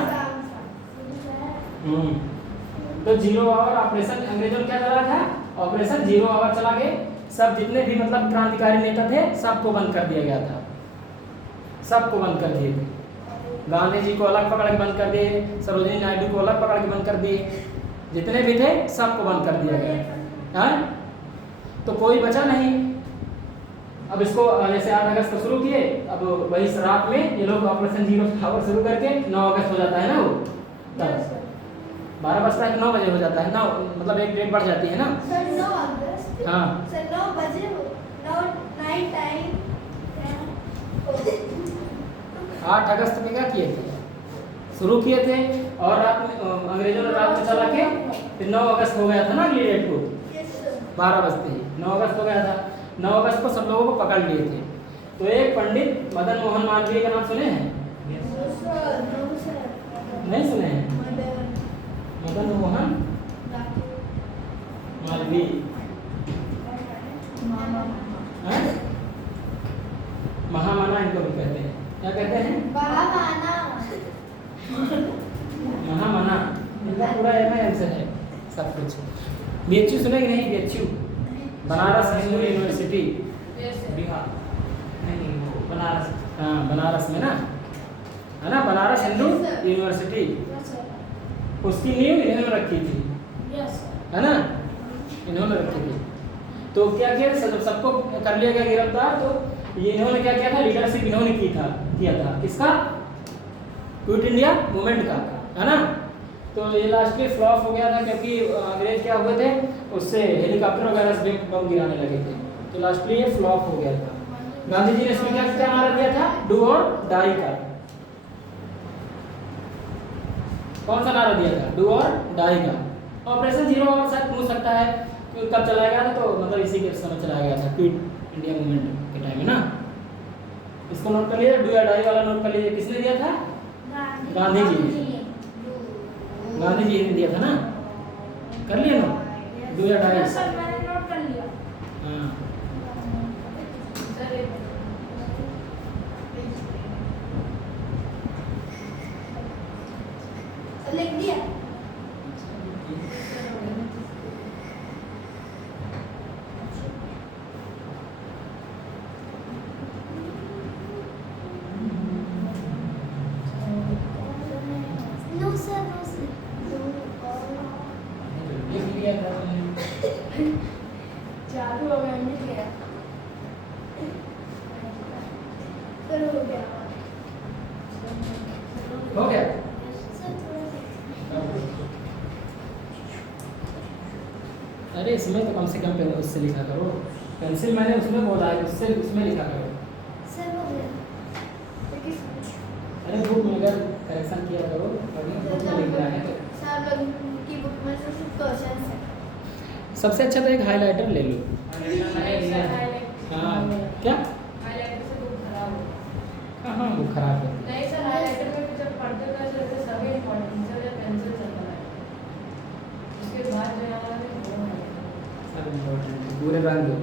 तो 0 आवर ऑपरेशन अंग्रेजों ने क्या चला था? ऑपरेशन 0 आवर चला के सब जितने भी मतलब क्रांतिकारी नेता थे सबको बंद कर दिया गया था। सबको बंद कर दिए थे। गांधी जी को अलग पकड़ के बंद कर दिए, सरोजिनी नायडू को अलग पकड़ के बंद कर दिए, जितने भी थे सबको बंद कर दिया गया, हाँ। तो कोई बचा नहीं। अब इसको जैसे 8 अगस्त को शुरू किए, अब वही रात में ये लोग ऑपरेशन 0 आवर शुरू करके 9 अगस्त हो जाता है ना, वो तब 12 बजता है, 9 बजे हो जाता है ना, मतलब एक डेट बढ़ जाती है ना। सर 9 अगस्त। हाँ, सर 9 बजे 9 टाइम 8 अगस्त में क्या किए थे? शुरू किए थे और रात में अंग्रेजों ने रात में चला के फिर 9 अगस्त हो गया था ना अगली डेट को। 12 बजते ही 9 अगस्त हो गया था। 9 अगस्त को सब लोगों को पकड़ लिए थे। तो एक पंडित मदन मोहन मालवीय का नाम सुने हैं? नहीं सुने हैं? मदन मोहन मालवीय, महामना इनको भी कहते हैं। क्या कहते हैं? महामना। इनका पूरा एमआईएम से है सब कुछ। बीएचयू सुने कि नहीं? बीएचयू बनारस हिंदू यूनिवर्सिटी, बिहार नहीं, वो बनारस। हाँ, बनारस में ना, है ना, बनारस हिंदू यूनिवर्सिटी। उसकी नींव इन्होंने रखी थी, है ना, इन्होंने रखी थी। तो क्या किया, सबको कर लिया गया गिरफ्तार। तो ये इन्होंने क्या किया था? लीडरशिप इन्होंने किया था किसका? क्विट इंडिया मूवमेंट का, है ना। तो ये लास्ट में फ्लॉप हो गया था क्योंकि अंग्रेज क्या हुए थे, उससे हेलीकॉप्टर वगैरह से बम गिराने लगे थे। तो लास्ट में ये फ्लॉप हो गया था। गांधी जी ने इसमें क्या नारा दिया था? डू और डाई का। कौन सा नारा दिया था? डू और डाई का। ऑपरेशन 0 आवर शायद पूछ सकता है कि कब चलाया गया था, तो मतलब इसी के समय चलाया गया था, क्विट इंडिया मूवमेंट के टाइम में ना। इसको नोट कर लीजिए, डू या डाई वाला नोट कर लीजिए। किसने दिया था? गांधी जी ने। गांधी जी ने दिया था ना, कर लिया ना, डू या डाई। सर हो गया हो गया? सर थोड़ा अरे इसमें तो कम से कम उससे लिखा करो, पेंसिल मैंने उसमें बोला है, उससे उसमें लिखा करो। सर हो गया अरे बुक में अगर करेक्शन किया करो, बुक में लिख रहा है तो सर लोग की बुक में सिर्फ क्वेश्चंस है। सबसे अच्छा तो एक हाइलाइटर ले लो। हाँ क्या? हाईलाइटर से बुक खराब हो। हाँ बुक खराब है। नहीं सर, हाईलाइटर में भी जब पढ़ते तो ऐसे लगता है सभी इम्पोर्टेंट सर, या पेंसिल चल रहा है, उसके बाद जो है हमारा सब इम्पोर्टेंट पूरे रंग दो,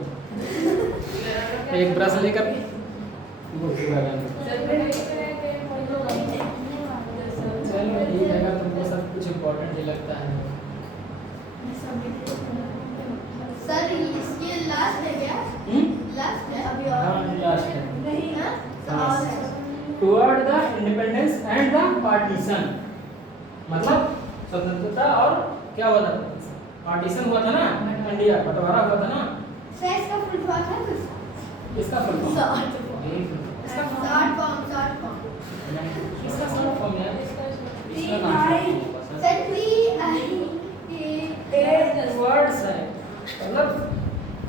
एक ब्रश लेकर बुक पूरा रंग दो। चलो ये जगह तुमको सब कुछ इम्पोर्टेंट ही लगता है। सर इसके लास्ट है क्या? लास्ट है अभी और हाँ लास्ट है। नहीं ना? हाँ। Toward the independence and the partition, मतलब स्वतंत्रता और क्या हुआ था? पार्टीशन हुआ था ना, इंडिया बंटवारा हुआ था ना। सर इसका फुल फॉर्म है कुछ? इसका फुल फॉर्म शॉर्ट फॉर्म इसका शॉर्ट फॉर्म है। इसका नाम सर वर्ड्स है, मतलब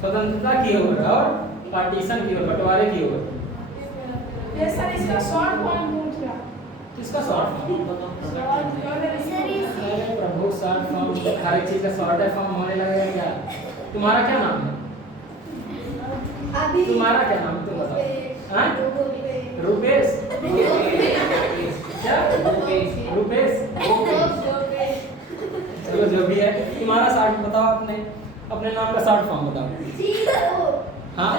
स्वतंत्रता की ओर और पार्टीशन की ओर, बंटवारे की ओर। ये सर इसका शॉर्ट फॉर्म पूछ रहा। किसका शॉर्ट फॉर्म? अरे प्रभु शॉर्ट फॉर्म, हर एक चीज का शॉर्ट फॉर्म होने लगेगा क्या? तुम्हारा क्या नाम है? अभी तुम्हारा क्या नाम है तुम बताओ? हाँ? रुपेश? क्या? रुपेश? चलो जो भी है, तुम्हारा शॉर्ट बताओ, अपने नाम का शॉर्ट फॉर्म बताओ। हाँ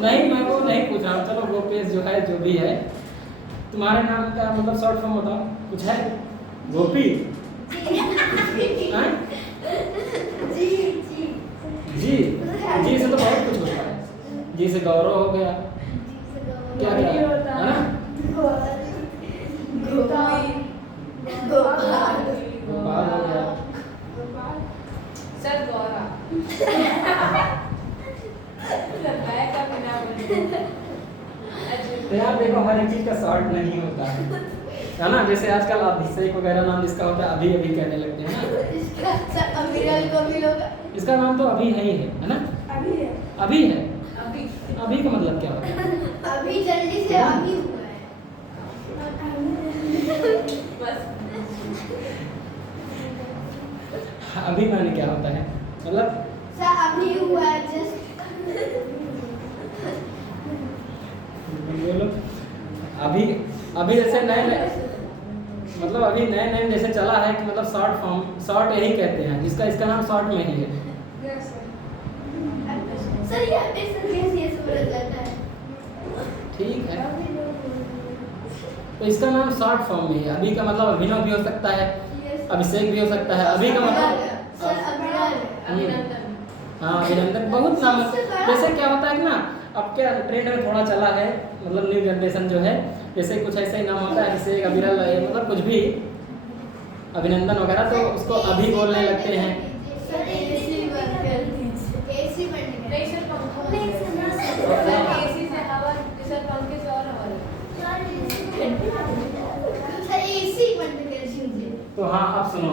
नहीं, मैं वो नहीं पूछ रहा हूँ, चलो गोपेश जो है जो भी है, तुम्हारे नाम का मतलब शॉर्ट फॉर्म बताओ, कुछ है? गोपी? हाँ? जी जी से तो बहुत कुछ होता है, जी से गौरव हो गया, क्या क्या है ना? गोपाल हो गया, सर गौरा मैं का बिना बोले। तो यार देखो हर एक चीज का शॉर्ट नहीं होता है ना? जैसे आजकल अभिषेक वगैरह नाम जिसका होता है अभी अभी कहने लगते हैं ना। इसका नाम तो अभी है ही है ना? अभी है। अभी है। अभी अभी का मतलब क्या होता है? अभी जल्दी से अभी हुआ है। बस अभी माने क्या होता है? मतलब सर अभी हुआ है जस्ट। बोलो अभी अभी जैसे नए नए मतलब अभी नए नए जैसे चला है कि मतलब शॉर्ट फॉर्म, शॉर्ट यही कहते हैं, जिसका इसका नाम शॉर्ट में ही है। सर ये अटेंशन कैसे ऐसे बोला जाता है? ठीक है, तो इसका नाम शॉर्ट फॉर्म में है। अभी का मतलब अभिनव भी हो सकता है, अभिषेक भी हो सकता है। अभी का मतलब सर अभिनंदन। हाँ अभिनंदन, बहुत नाम। जैसे क्या होता है कि ना, अब क्या ट्रेंड में थोड़ा चला है, मतलब न्यू जनरेशन जो है, जैसे कुछ ऐसे ही नाम होता है, जैसे अविरल मतलब कुछ भी अभिनंदन वगैरह, तो उसको अभी बोलने लगते हैं। सर एसी बंद कर दीजिए। एसी बंद कर नहीं सर पंखा नहीं सर ना सर एसी से हवा, सर पंखे से और हवा सर एसी बंद कर दीजिए। तो हाँ अब सुनो,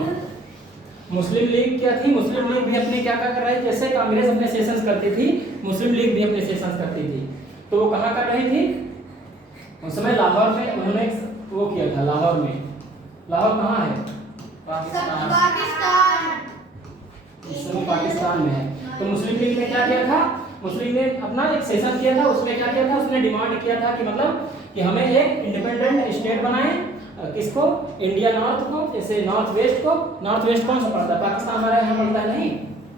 मुस्लिम लीग क्या थी? मुस्लिम लीग भी अपने क्या क्या कर रही थी? जैसे कांग्रेस अपने सेशंस करती थी, मुस्लिम लीग भी अपने सेशंस करती थी। तो वो कहाँ कर रही थी उस समय? लाहौर में उन्होंने वो किया था। लाहौर में, लाहौर कहाँ है? पाकिस्तान। इस समय पाकिस्तान में है। तो मुस्लिम लीग ने क्या किया था? मुस्लिम लीग अपना एक सेशन किया था, उसमें क्या किया था? उसने डिमांड किया था कि मतलब कि हमें एक इंडिपेंडेंट स्टेट बनाएं। किसको? इंडिया नॉर्थ को। जैसे नॉर्थ वेस्ट को, नॉर्थ वेस्ट कौन सा पड़ता है? पाकिस्तान हमारे यहाँ पड़ता है नहीं?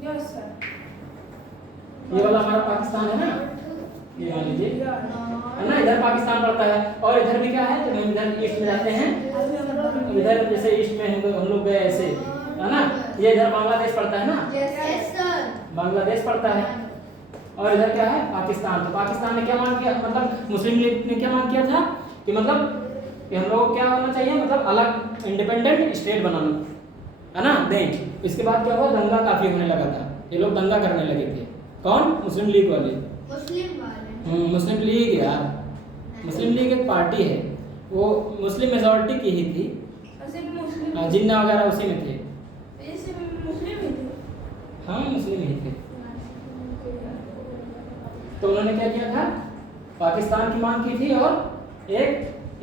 Yes sir. ये वाला हमारा पाकिस्तान है ना, ये मान लीजिए है ना, इधर पाकिस्तान पड़ता है। और इधर भी क्या है, जब हम इधर ईस्ट में जाते हैं, इधर जैसे ईस्ट में हम लोग गए ऐसे, है ना, ये इधर बांग्लादेश पड़ता है ना, यस सर। बांग्लादेश पड़ता है। और इधर क्या है? पाकिस्तान। तो पाकिस्तान ने क्या मांग किया, मतलब मुस्लिम लीग ने क्या मांग किया था कि मतलब कि हम लोग क्या होना चाहिए, मतलब अलग इंडिपेंडेंट स्टेट बनाना, है ना, दें। इसके बाद क्या हुआ? दंगा काफी होने लगा था, ये लोग दंगा करने लगे थे। कौन? मुस्लिम लीग वाले। मुस्लिम वाले। मुस्लिम लीग यार, मुस्लिम लीग एक पार्टी है, वो मुस्लिम मेजॉरिटी की ही थी। सिर्फ मुस्लिम जिन्ना वगैरह उसी में थे। ये सिर्फ मुस्लिम ही थे। हाँ मुस्लिम ही थे। तो उन्होंने क्या किया था, पाकिस्तान की मांग की थी और एक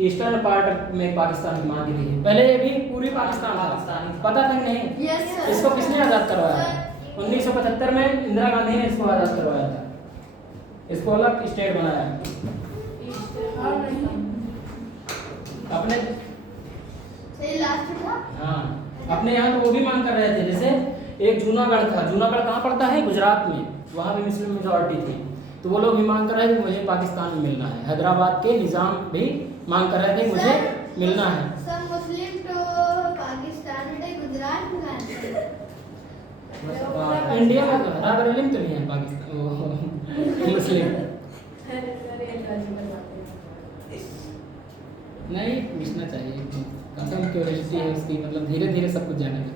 ईस्टर्न पार्ट में पाकिस्तान की मांग की थी। पहले ये भी पूरी पाकिस्तान था, पता था कि नहीं? Yes sir. इसको किसने आज़ाद करवाया? 1975 में इंदिरा गांधी ने इसको आज़ाद करवाया था, इसको अलग स्टेट बनाया और नहीं अपने। सही लास्ट था। हाँ अपने यहाँ तो वो भी मांग कर रहे थे, जैसे एक जूनागढ़ था। जूनागढ़ कहाँ पड़ता है? गुजरात में। वहाँ भी मुस्लिम मेजॉरिटी थी, तो वो लोग भी मांग कर रहे थे कि मुझे पाकिस्तान में मिलना है। हैदराबाद के निज़ाम भी मांग कर रहे थे मुझे मिलना है। सब मुस्लिम तो पाकिस्तान में गुजरात में कहाँ से? इंडिया में तो राबरेली में तो नहीं है पाकिस्तान मुस्लिम। नहीं पूछना चाहिए, कम क्यूरियोसिटी है उसकी, मतलब धीरे धीरे सब कुछ जाने लगे।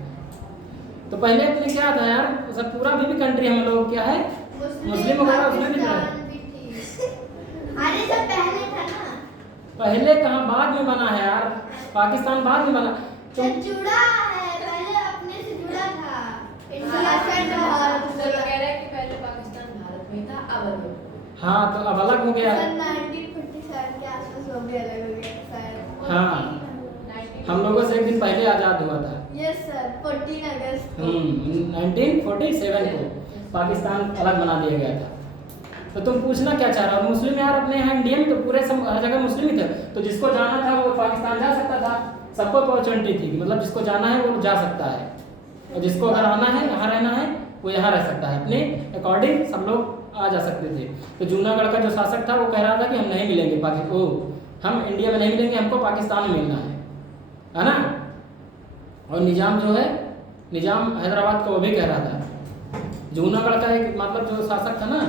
तो पहले अपने क्या था यार, सब पूरा भी कंट्री हम लोग क्या है मुस्लिम वगैरह उसमें भी था। अरे सब पहले था ना। पहले कहाँ, बाद में बना है यार, पाकिस्तान बाद में बना। तो जुड़ा है, पहले अपने से जुड़ा था। इंडिया सेंड भारत तो लोग कह रहे हैं कि पहले पाकिस्तान भारत में था, अब अलग हो गया। हाँ तो अब अलग हो गया। सन 1947 के आसपास हो गया, अलग हो गया शायद। हाँ हम लोगों से एक दिन पहले आज़ाद हुआ था। यस सर, 14 अगस्त को। 1947 को पाकिस्तान अलग बना दिया गया था। तो तुम पूछना क्या चाह रहा हो? मुस्लिम यार अपने यहाँ इंडिया में तो पूरे हर जगह मुस्लिम ही थे, तो जिसको जाना था वो पाकिस्तान जा सकता था। सबको अपॉर्चुनिटी थी, मतलब जिसको जाना है वो जा सकता है, और जिसको अगर आना है यहाँ रहना है वो यहाँ रह सकता है। अपने अकॉर्डिंग सब लोग आ जा सकते थे। तो जूनागढ़ का जो शासक था वो कह रहा था कि हम नहीं मिलेंगे हम इंडिया में नहीं मिलेंगे, हमको पाकिस्तान में मिलना है ना। और निज़ाम जो है, निज़ाम हैदराबाद का वो भी कह रहा था। जूनागढ़ का एक मतलब जो शासक था ना,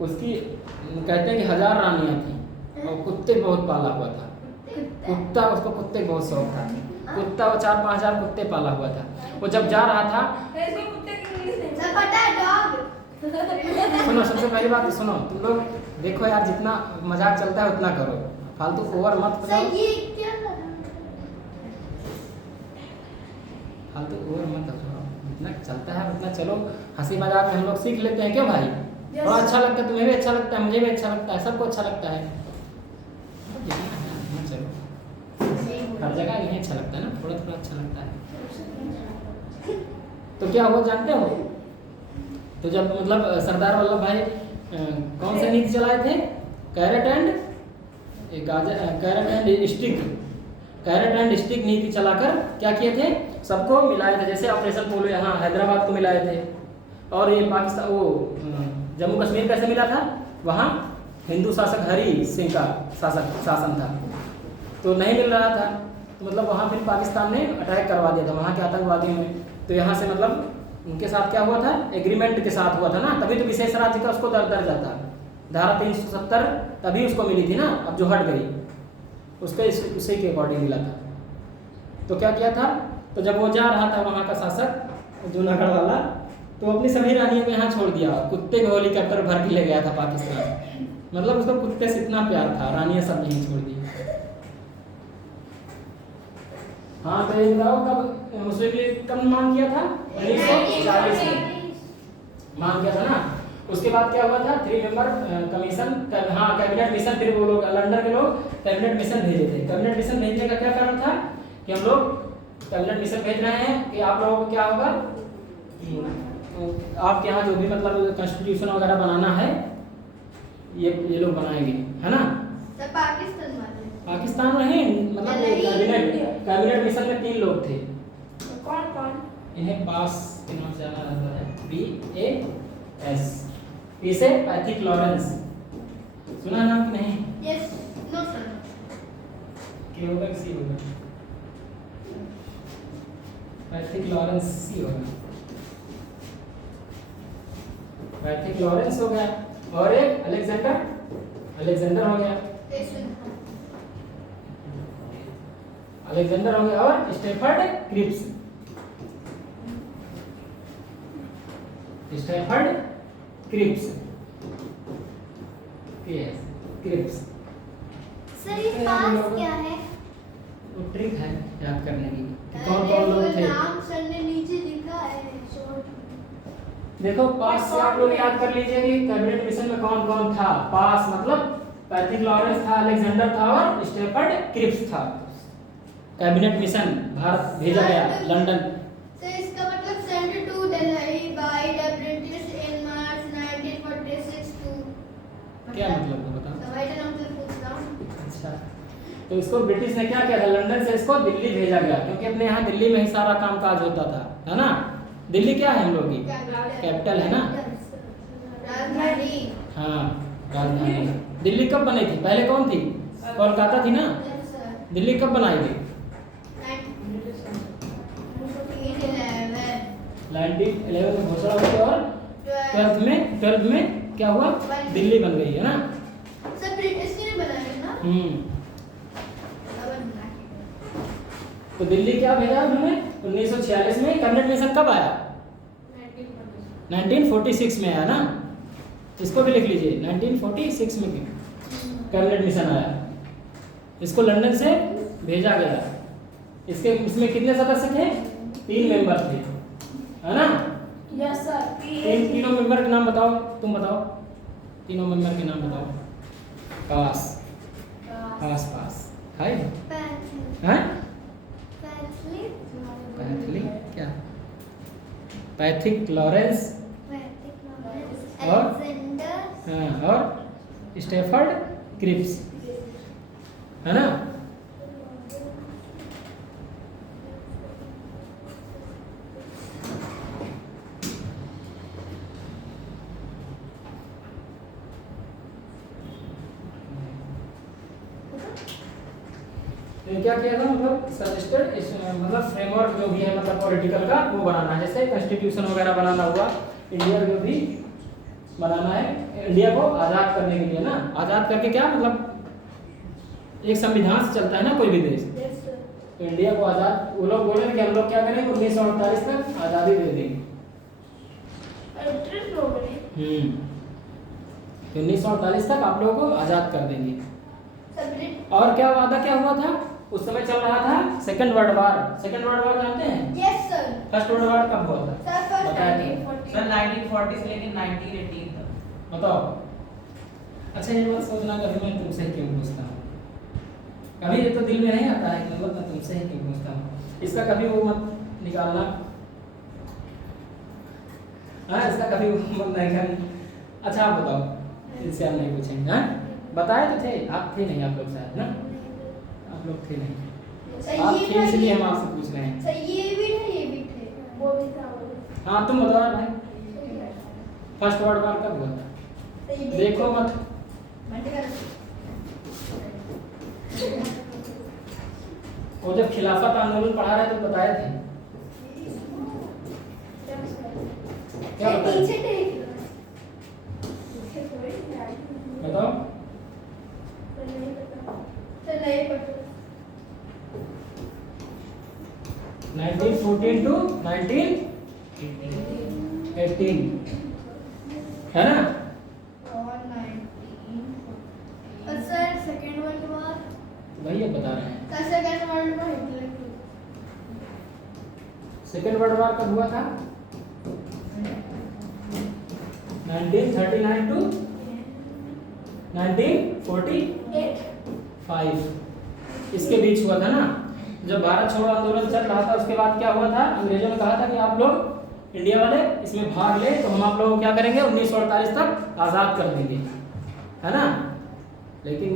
उसकी कहते हैं कि 1000 रानियाँ थी और कुत्ते बहुत पाला हुआ था। कुत्ता, उसको कुत्ते बहुत शौक था। कुत्ता वो 4-5 हज़ार कुत्ते पाला हुआ था। वो जब जा रहा था, इसको कुत्ते की इंग्लिश नहीं सब पता है डॉग। सुनो सबसे पहली बात तो सुनो, तुम लोग देखो यार, जितना मजाक चलता है उतना करो, फालतू ओवर मत सर जाओ, ये क्या था? फालतू ओवर मत जाओ, जितना चलता है उतना चलो। हंसी मजाक में हम लोग सीख लेते हैं, क्यों भाई? थोड़ा अच्छा लगता है, तुम्हें भी अच्छा लगता है, मुझे भी अच्छा लगता है, सबको अच्छा लगता है। चलो हर जगह नहीं अच्छा लगता है ना, थोड़ा थोड़ा अच्छा लगता है। तो क्या हुआ जानते हो? तो जब मतलब सरदार वल्लभ भाई कौन सी नीति चलाए थे? कैरेट एंड स्टिक नीति चलाकर क्या किए थे? सबको मिलाए थे। जैसे ऑपरेशन पोलो यहाँ हैदराबाद को मिलाए थे, और ये पाकिस्तान वो जम्मू कश्मीर कैसे मिला था? वहाँ हिंदू शासक हरि सिंह का शासन था, तो नहीं मिल रहा था। तो मतलब वहाँ फिर पाकिस्तान ने अटैक करवा दिया था वहाँ के आतंकवादियों ने। तो यहाँ से मतलब उनके साथ क्या हुआ था? एग्रीमेंट के साथ हुआ था ना, तभी तो विशेष राज्य का उसको दर्जा था। धारा 370 तभी उसको मिली थी ना, अब जो हट गई उसके उसी के अकॉर्डिंग मिला था। तो क्या किया था? तो जब वो जा रहा था वहाँ का शासक जूनागढ़ वाला, तो अपनी सभी रानियों को यहाँ छोड़ दिया, कुत्ते को हेलीकॉप्टर भर के ले गया था पाकिस्तान। मतलब उसको कुत्ते से इतना प्यार था, रानियाँ सब यहीं छोड़ दी। हाँ तो ये बताओ कब मुस्लिम लीग कब मांग किया था? 1940 में मांग किया था ना। उसके बाद क्या हुआ था? 3 मेंबर कमीशन, हाँ कैबिनेट मिशन, फिर वो लोग लंदन के लोग कैबिनेट मिशन भेजे थे। कैबिनेट मिशन भेजने का क्या कारण था? कि हम लोग कैबिनेट मिशन भेज रहे हैं कि आप लोगों को क्या होगा, आपके यहाँ जो भी मतलब कॉन्स्टिट्यूशन वगैरह बनाना है ये लोग बनाएंगे, है ना। सब पाकिस्तान वाले। पाकिस्तान में ही मतलब कैबिनेट मिशन में 3 लोग थे। कौन कौन? इन्हें बास के नाम से जाना जाता है, BAS। पी से पैथिक लॉरेंस, सुना नाम कि नहीं? Yes, no sir. के होगा कि सी होगा? पैथिक लॉरेंस सी होगा। पैथिक लॉरेंस हो गया, और एक अलेक्जेंडर हो गया। अलेक्जेंडर हो गया, और स्टेफर्ड क्रिप्स। क्रिप्स सर ये पास क्या है? वो ट्रिक है याद करने की कि कौन अरे कौन वो लोग थे। नाम सर ने नीचे लिखा है शॉर्ट। देखो पास से आप लोग याद कर लीजिए कि कैबिनेट मिशन में कौन कौन था। पास मतलब पैट्रिक लॉरेंस था, अलेक्जेंडर था और स्टेफर्ड क्रिप्स था। कैबिनेट मिशन भारत भेजा गया लंदन। सर इसका मतलब send to Delhi by the British in March 1946 too. क्या मतलब है बताओ। सवाई का नाम तो पूछ रहा हूँ। अच्छा, तो इसको ब्रिटिश ने क्या किया था, लंदन से इसको दिल्ली भेजा गया क्योंकि अपने यहाँ दिल्ली में ही सारा कामकाज होता था, है ना। दिल्ली क्या है हम लोग की कैपिटल है ना। राजधानी। हाँ राजधानी। दिल्ली कब बनी थी, पहले कौन थी, कोलकाता थी ना। Yes sir. दिल्ली कब बनाई गई? 1911 में घोषणा हुई और 12th में क्या हुआ? दिल्ली बन गई है ना। सब ब्रिटिश ने बनाया ना। तो दिल्ली क्या भेजा उन्होंने 1946 में। कैबिनेट मिशन कब आया? 1946 में आया ना। इसको भी लिख लीजिए 1946 में कैबिनेट मिशन आया। इसको लंदन से भेजा गया। इसमें कितने सदस्य थे? 3 मेंबर थे, है ना। Yes sir. तीनों मेंबर के नाम बताओ, तुम बताओ तीनों मेंबर के नाम बताओ। पास पास पास है हैं? पैथिक क्या? पैथिक लॉरेंस और स्टेफर्ड क्रिप्स, है ना। क्या किया था, मतलब सजेस्टेड मतलब फ्रेमवर्क जो भी है मतलब पॉलिटिकल का वो बनाना है। जैसे कॉन्स्टिट्यूशन वगैरह बनाना हुआ, इंडिया जो भी बनाना है इंडिया को आज़ाद करने के लिए ना। आज़ाद करके क्या मतलब एक संविधान से चलता है ना कोई भी देश। तो इंडिया को आज़ाद वो लोग बोले कि हम लोग क्या करेंगे 1948 तक आज़ादी दे देंगे। 1948 तक आप लोगों को आज़ाद कर देंगे। और क्या वादा क्या हुआ था उस समय चल रहा था? Second world war. Second world war जानते हैं? Yes sir. First world war कब हुआ था? सर फर्स्ट बताइए। सर 1940 से लेकर 1918 तक। बताओ। अच्छा ये बात सोचना कभी मैं तुमसे क्यों पूछता हूँ, कभी ये तो दिल में नहीं आता है कि मैं तुमसे ही क्यों पूछता हूँ। इसका कभी वो मत निकालना, हाँ इसका कभी वो मत नहीं करना। अच्छा आप बताओ, इससे हम नहीं पूछेंगे। हाँ बताए तो थे, आप थे नहीं, आप लोग शायद ना, आप लोग थे नहीं, आप थे इसलिए हम आपसे पूछ रहे हैं। सर ये भी थे, ये भी थे, वो भी था। हाँ तुम बताओ भाई, फर्स्ट वर्ल्ड वार कब हुआ था? देखो मत, वो जब खिलाफत आंदोलन पढ़ा रहे तो बताए थे। क्या बताए? बताओ। सर नहीं पता। 1914 to 1918 है ना। और सर सेकेंड वर्ल्ड वॉर वही अब बता रहे हैं। Sir second world war Hitler की। सेकेंड वर्ल्ड वार कब हुआ था? 1939 to 1945 इसके बीच हुआ था ना। जब भारत छोड़ो आंदोलन चल रहा था उसके बाद क्या हुआ था, अंग्रेजों ने कहा था कि आप लोग इंडिया वाले इसमें भाग ले तो हम आप लोगों को क्या करेंगे 1948 तक आज़ाद कर देंगे, है ना। लेकिन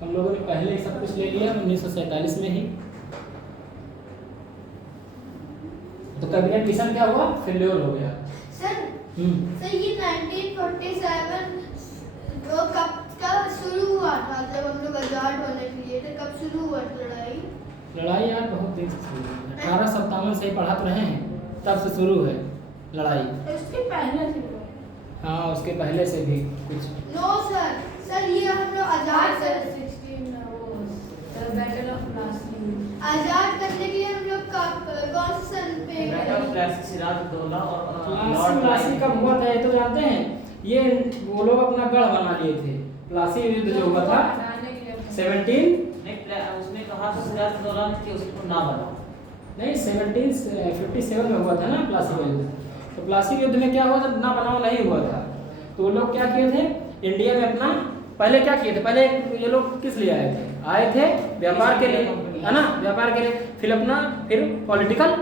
हम लोगों ने पहले ही सब कुछ ले लिया 1947 में ही। तो कैबिनेट मिशन क्या हुआ, फेल्योर हो गया। सर ये 1947 वो कब शुरू हुआ था? जब हम लोग आजाद होने के लिए थे, कब शुरू हुआ था लड़ाई? लड़ाई यार बहुत देर से शुरू हुई है, 1857 से ही पढ़ा तो रहे हैं, तब से शुरू है लड़ाई। उसके पहले से हाँ उसके पहले से भी कुछ। नो सर ये हम लोग आजाद कर बैटल ऑफ प्लासी। आजाद करने के लिए हम लोग कौन से सन पे? बैटल ऑफ प्लासी, सिराजुद्दौला और प्लासी कब हुआ था ये तो जानते हैं? ये वो लोग अपना गढ़ बना लिए थे, प्लासी युद्ध जो हुआ था हटाने के लिए 17 उसने कहा तो सिराजुद्दौला ने कि उसको ना बनाओ। नहीं 1757 में हुआ था ना प्लासी युद्ध। तो प्लासी युद्ध में क्या हुआ था, ना बनाओ नहीं हुआ था। तो वो लोग क्या किए थे, इंडिया में अपना पहले क्या किए थे, पहले ये लोग किस लिए आए थे व्यापार के लिए, है ना, व्यापार के लिए। फिर पॉलिटिकल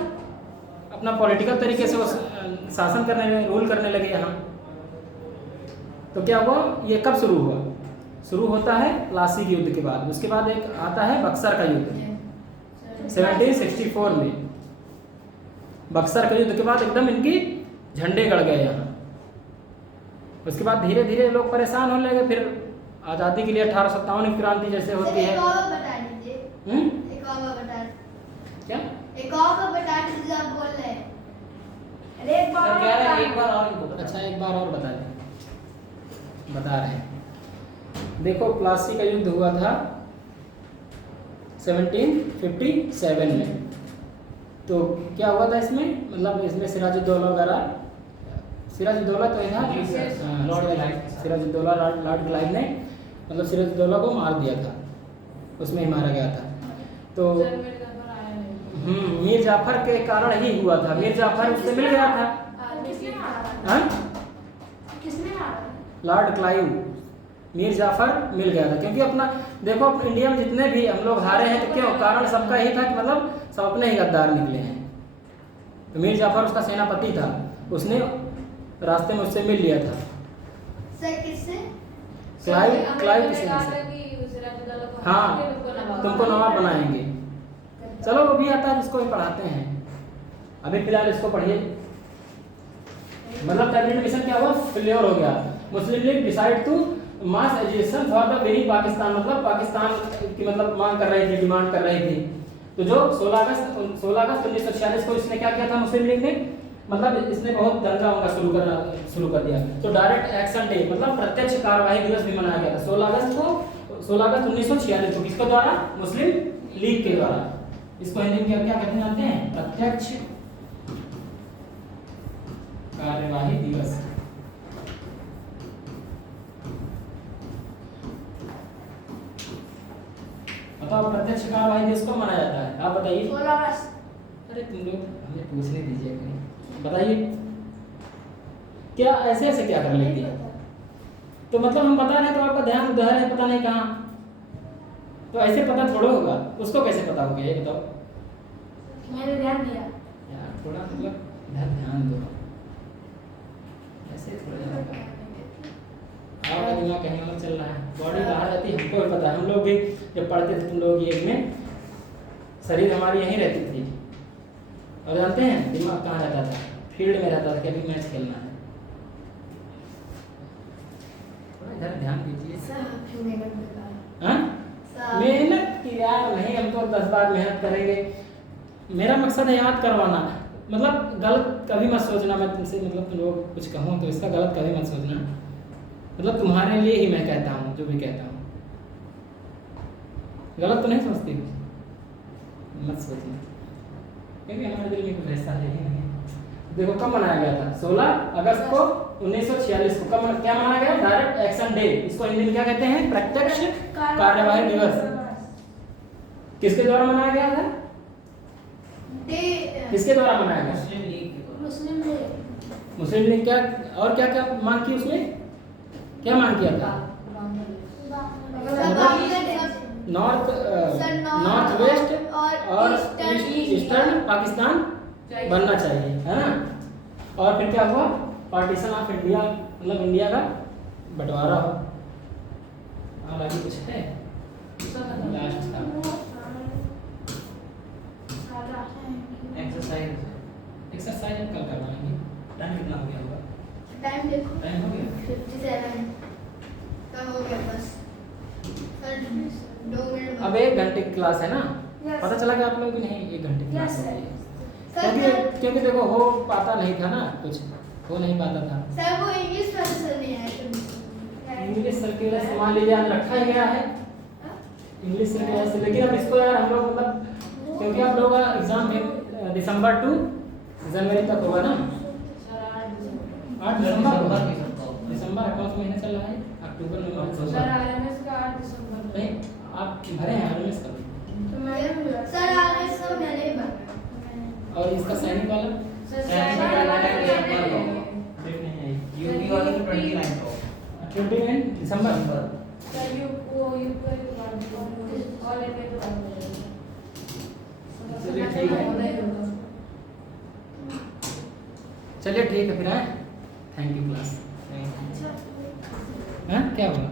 तरीके से वो शासन करने लगे, रूल करने लगे यहाँ। तो क्या हुआ, ये कब शुरू हुआ, शुरू होता है प्लासी के युद्ध के बाद। उसके बाद एक आता है बक्सर का युद्ध 1764 में। बक्सर के युद्ध के बाद एकदम इनकी झंडे गड़ गए यहाँ। उसके बाद धीरे धीरे लोग परेशान होने लगे। फिर आज़ादी के लिए 1857 की क्रांति जैसे होती है। एक और बता दीजिए, एक और बता, क्या एक और बता दीजिए जो आप बोल रहे हैं। अरे एक बार सर कह रहे हैं एक बार और इनको बता। अच्छा एक बार और बता दें, बता रहे हैं। देखो प्लासी का युद्ध हुआ था 1757 में। तो क्या हुआ था इसमें, मतलब इसमें सिराजुद्दौला वगैरह, सिराजुद्दौला तो था Lord Clive, Sirajuddaulah Lord Clive ने मतलब सिराजुद्दौला को मार दिया था, उसमें ही मारा गया था। तो मीर जाफर के कारण ही हुआ था। मीर जाफर उससे मिल गया था। हाँ? किसने मारा? लॉर्ड क्लाइव, मीर जाफर मिल गया था। क्योंकि अपना देखो इंडिया में जितने भी हम लोग हारे हैं, तो क्यों, कारण सबका ही था कि मतलब सब अपने ही गद्दार निकले हैं। तो मीर जाफर उसका सेनापति था, उसने रास्ते में उससे मिल लिया था। सर किससे? क्लाइव किसी हाँ, तुमको नवाब बनाएंगे। चलो वो भी आता है, जिसको भी पढ़ाते हैं। अभी फिलहाल इसको पढ़िए। मतलब कैबिनेट मिशन क्या हुआ, फेल्योर हो गया। Muslim League decide to mass education for the very Pakistan, मतलब पाकिस्तान की मतलब मांग कर रही थी, डिमांड कर रही थी। तो जो 16 अगस्त 1946 को इसने क्या किया था मुस्लिम लीग ने, मतलब इसने बहुत दंगा वंगा शुरू कर दिया। तो डायरेक्ट एक्शन डे मतलब प्रत्यक्ष कार्यवाही दिवस भी मनाया गया था 16 अगस्त 1946 को। किसके द्वारा, मुस्लिम लीग के द्वारा। इसको हिंदी में क्या कहते हैं जानते हैं, प्रत्यक्ष कार्यवाही दिवस। बताओ प्रत्यक्ष कार्यवाही दिवस कब मनाया जाता है, आप बताइए। 16 अगस्त। अरे तुम लोग हमें पूछने दीजिए कहीं, बताइए क्या ऐसे ऐसे क्या कर लेती है। तो मतलब हम बता रहे हैं तो आपका ध्यान उधर है, पता नहीं कहाँ। तो ऐसे पता थोड़ा होगा, उसको कैसे पता होगा ये बताओ। मैंने ध्यान दिया। यार थोड़ा मतलब इधर ध्यान दो, ऐसे थोड़ा जाएगा। आपका दिमाग कहीं और चल रहा है, बॉडी बाहर रहती है, हमको भी पता है। हम लोग भी जब पढ़ते थे तुम लोग की एज में, शरीर हमारी यहीं रहती थी। और जानते हैं दिमाग कहाँ रहता था, फील्ड में रहता था कि अभी मैच खेलना है। थोड़ा इधर ध्यान दीजिए। हाँ? मेहनत की यार नहीं, हम तो 10 बार मेहनत करेंगे। मेरा मकसद है याद करवाना। मतलब गलत कभी मत सोचना, मैं तुमसे मतलब तुम लोग कुछ कहूँ तो इसका गलत कभी मत सोचना। मतलब तुम्हारे लिए ही मैं कहता हूँ जो भी कहता हूँ, गलत तो नहीं सोचती, मत सोचना, क्योंकि हमारे दिल में कुछ ऐसा है ही नहीं। देखो कब मनाया गया था, 16 अगस्त को 1946 को। कब क्या मनाया गया, डायरेक्ट एक्शन डे। इसको हिंदी में क्या कहते हैं, प्रत्यक्ष कार्यवाही दिवस। किसके द्वारा मनाया गया था, किसके द्वारा मनाया गया, मुस्लिम लीग के द्वारा। मुस्लिम लीग। क्या और क्या क्या मांग की उसने, क्या मांग किया था, नॉर्थ वेस्ट और ईस्टर्न पाकिस्तान बनना चाहिए, है ना। और फिर क्या हुआ, पार्टीशन ऑफ इंडिया, मतलब इंडिया का बंटवारा हो। और आगे कुछ है, लास्ट था एक्सरसाइज कल करवाएंगे। टाइम कितना हो गया होगा, टाइम देखो, टाइम हो गया 57 का हो गया बस। सर 2 मिनट अब 1 घंटे की क्लास है ना। Yes. पता चला कि आप लोग भी नहीं 1 घंटे की क्लास Yes, है। सर क्योंकि देखो हो पाता नहीं था ना, कुछ हो नहीं पाता था। सर वो इंग्लिश प्रोफेसर नहीं आया। इंग्लिश सर्कुलर मान लीजिए आज रखा ही गया है इंग्लिश सर्कुलर से, लेकिन अब इसको यार हम लोग मतलब, क्योंकि आप लोगों का एग्जाम दिसंबर टू जनवरी तक होगा ना। 8 दिसंबर, दिसंबर कौन सा महीना चल रहा है, अक्टूबर में मार्च सर में। आरएमएस का 8 दिसंबर को। नहीं आप भरे हैं आरएमएस का तो मैंने सर आने सब मैंने भरा। और इसका सैनिक वाला सर सैनिक सैनिक वाला वाला दिसंबर मैंने को। डेट नहीं है यूपी वाला तो 29 को 29 दिसंबर। Sir UP UP all India तो बात हो जाएगी। चलिए ठीक है। चलिए ठीक है फिर हैं। Thank you class. अच्छा हाँ क्या हुआ?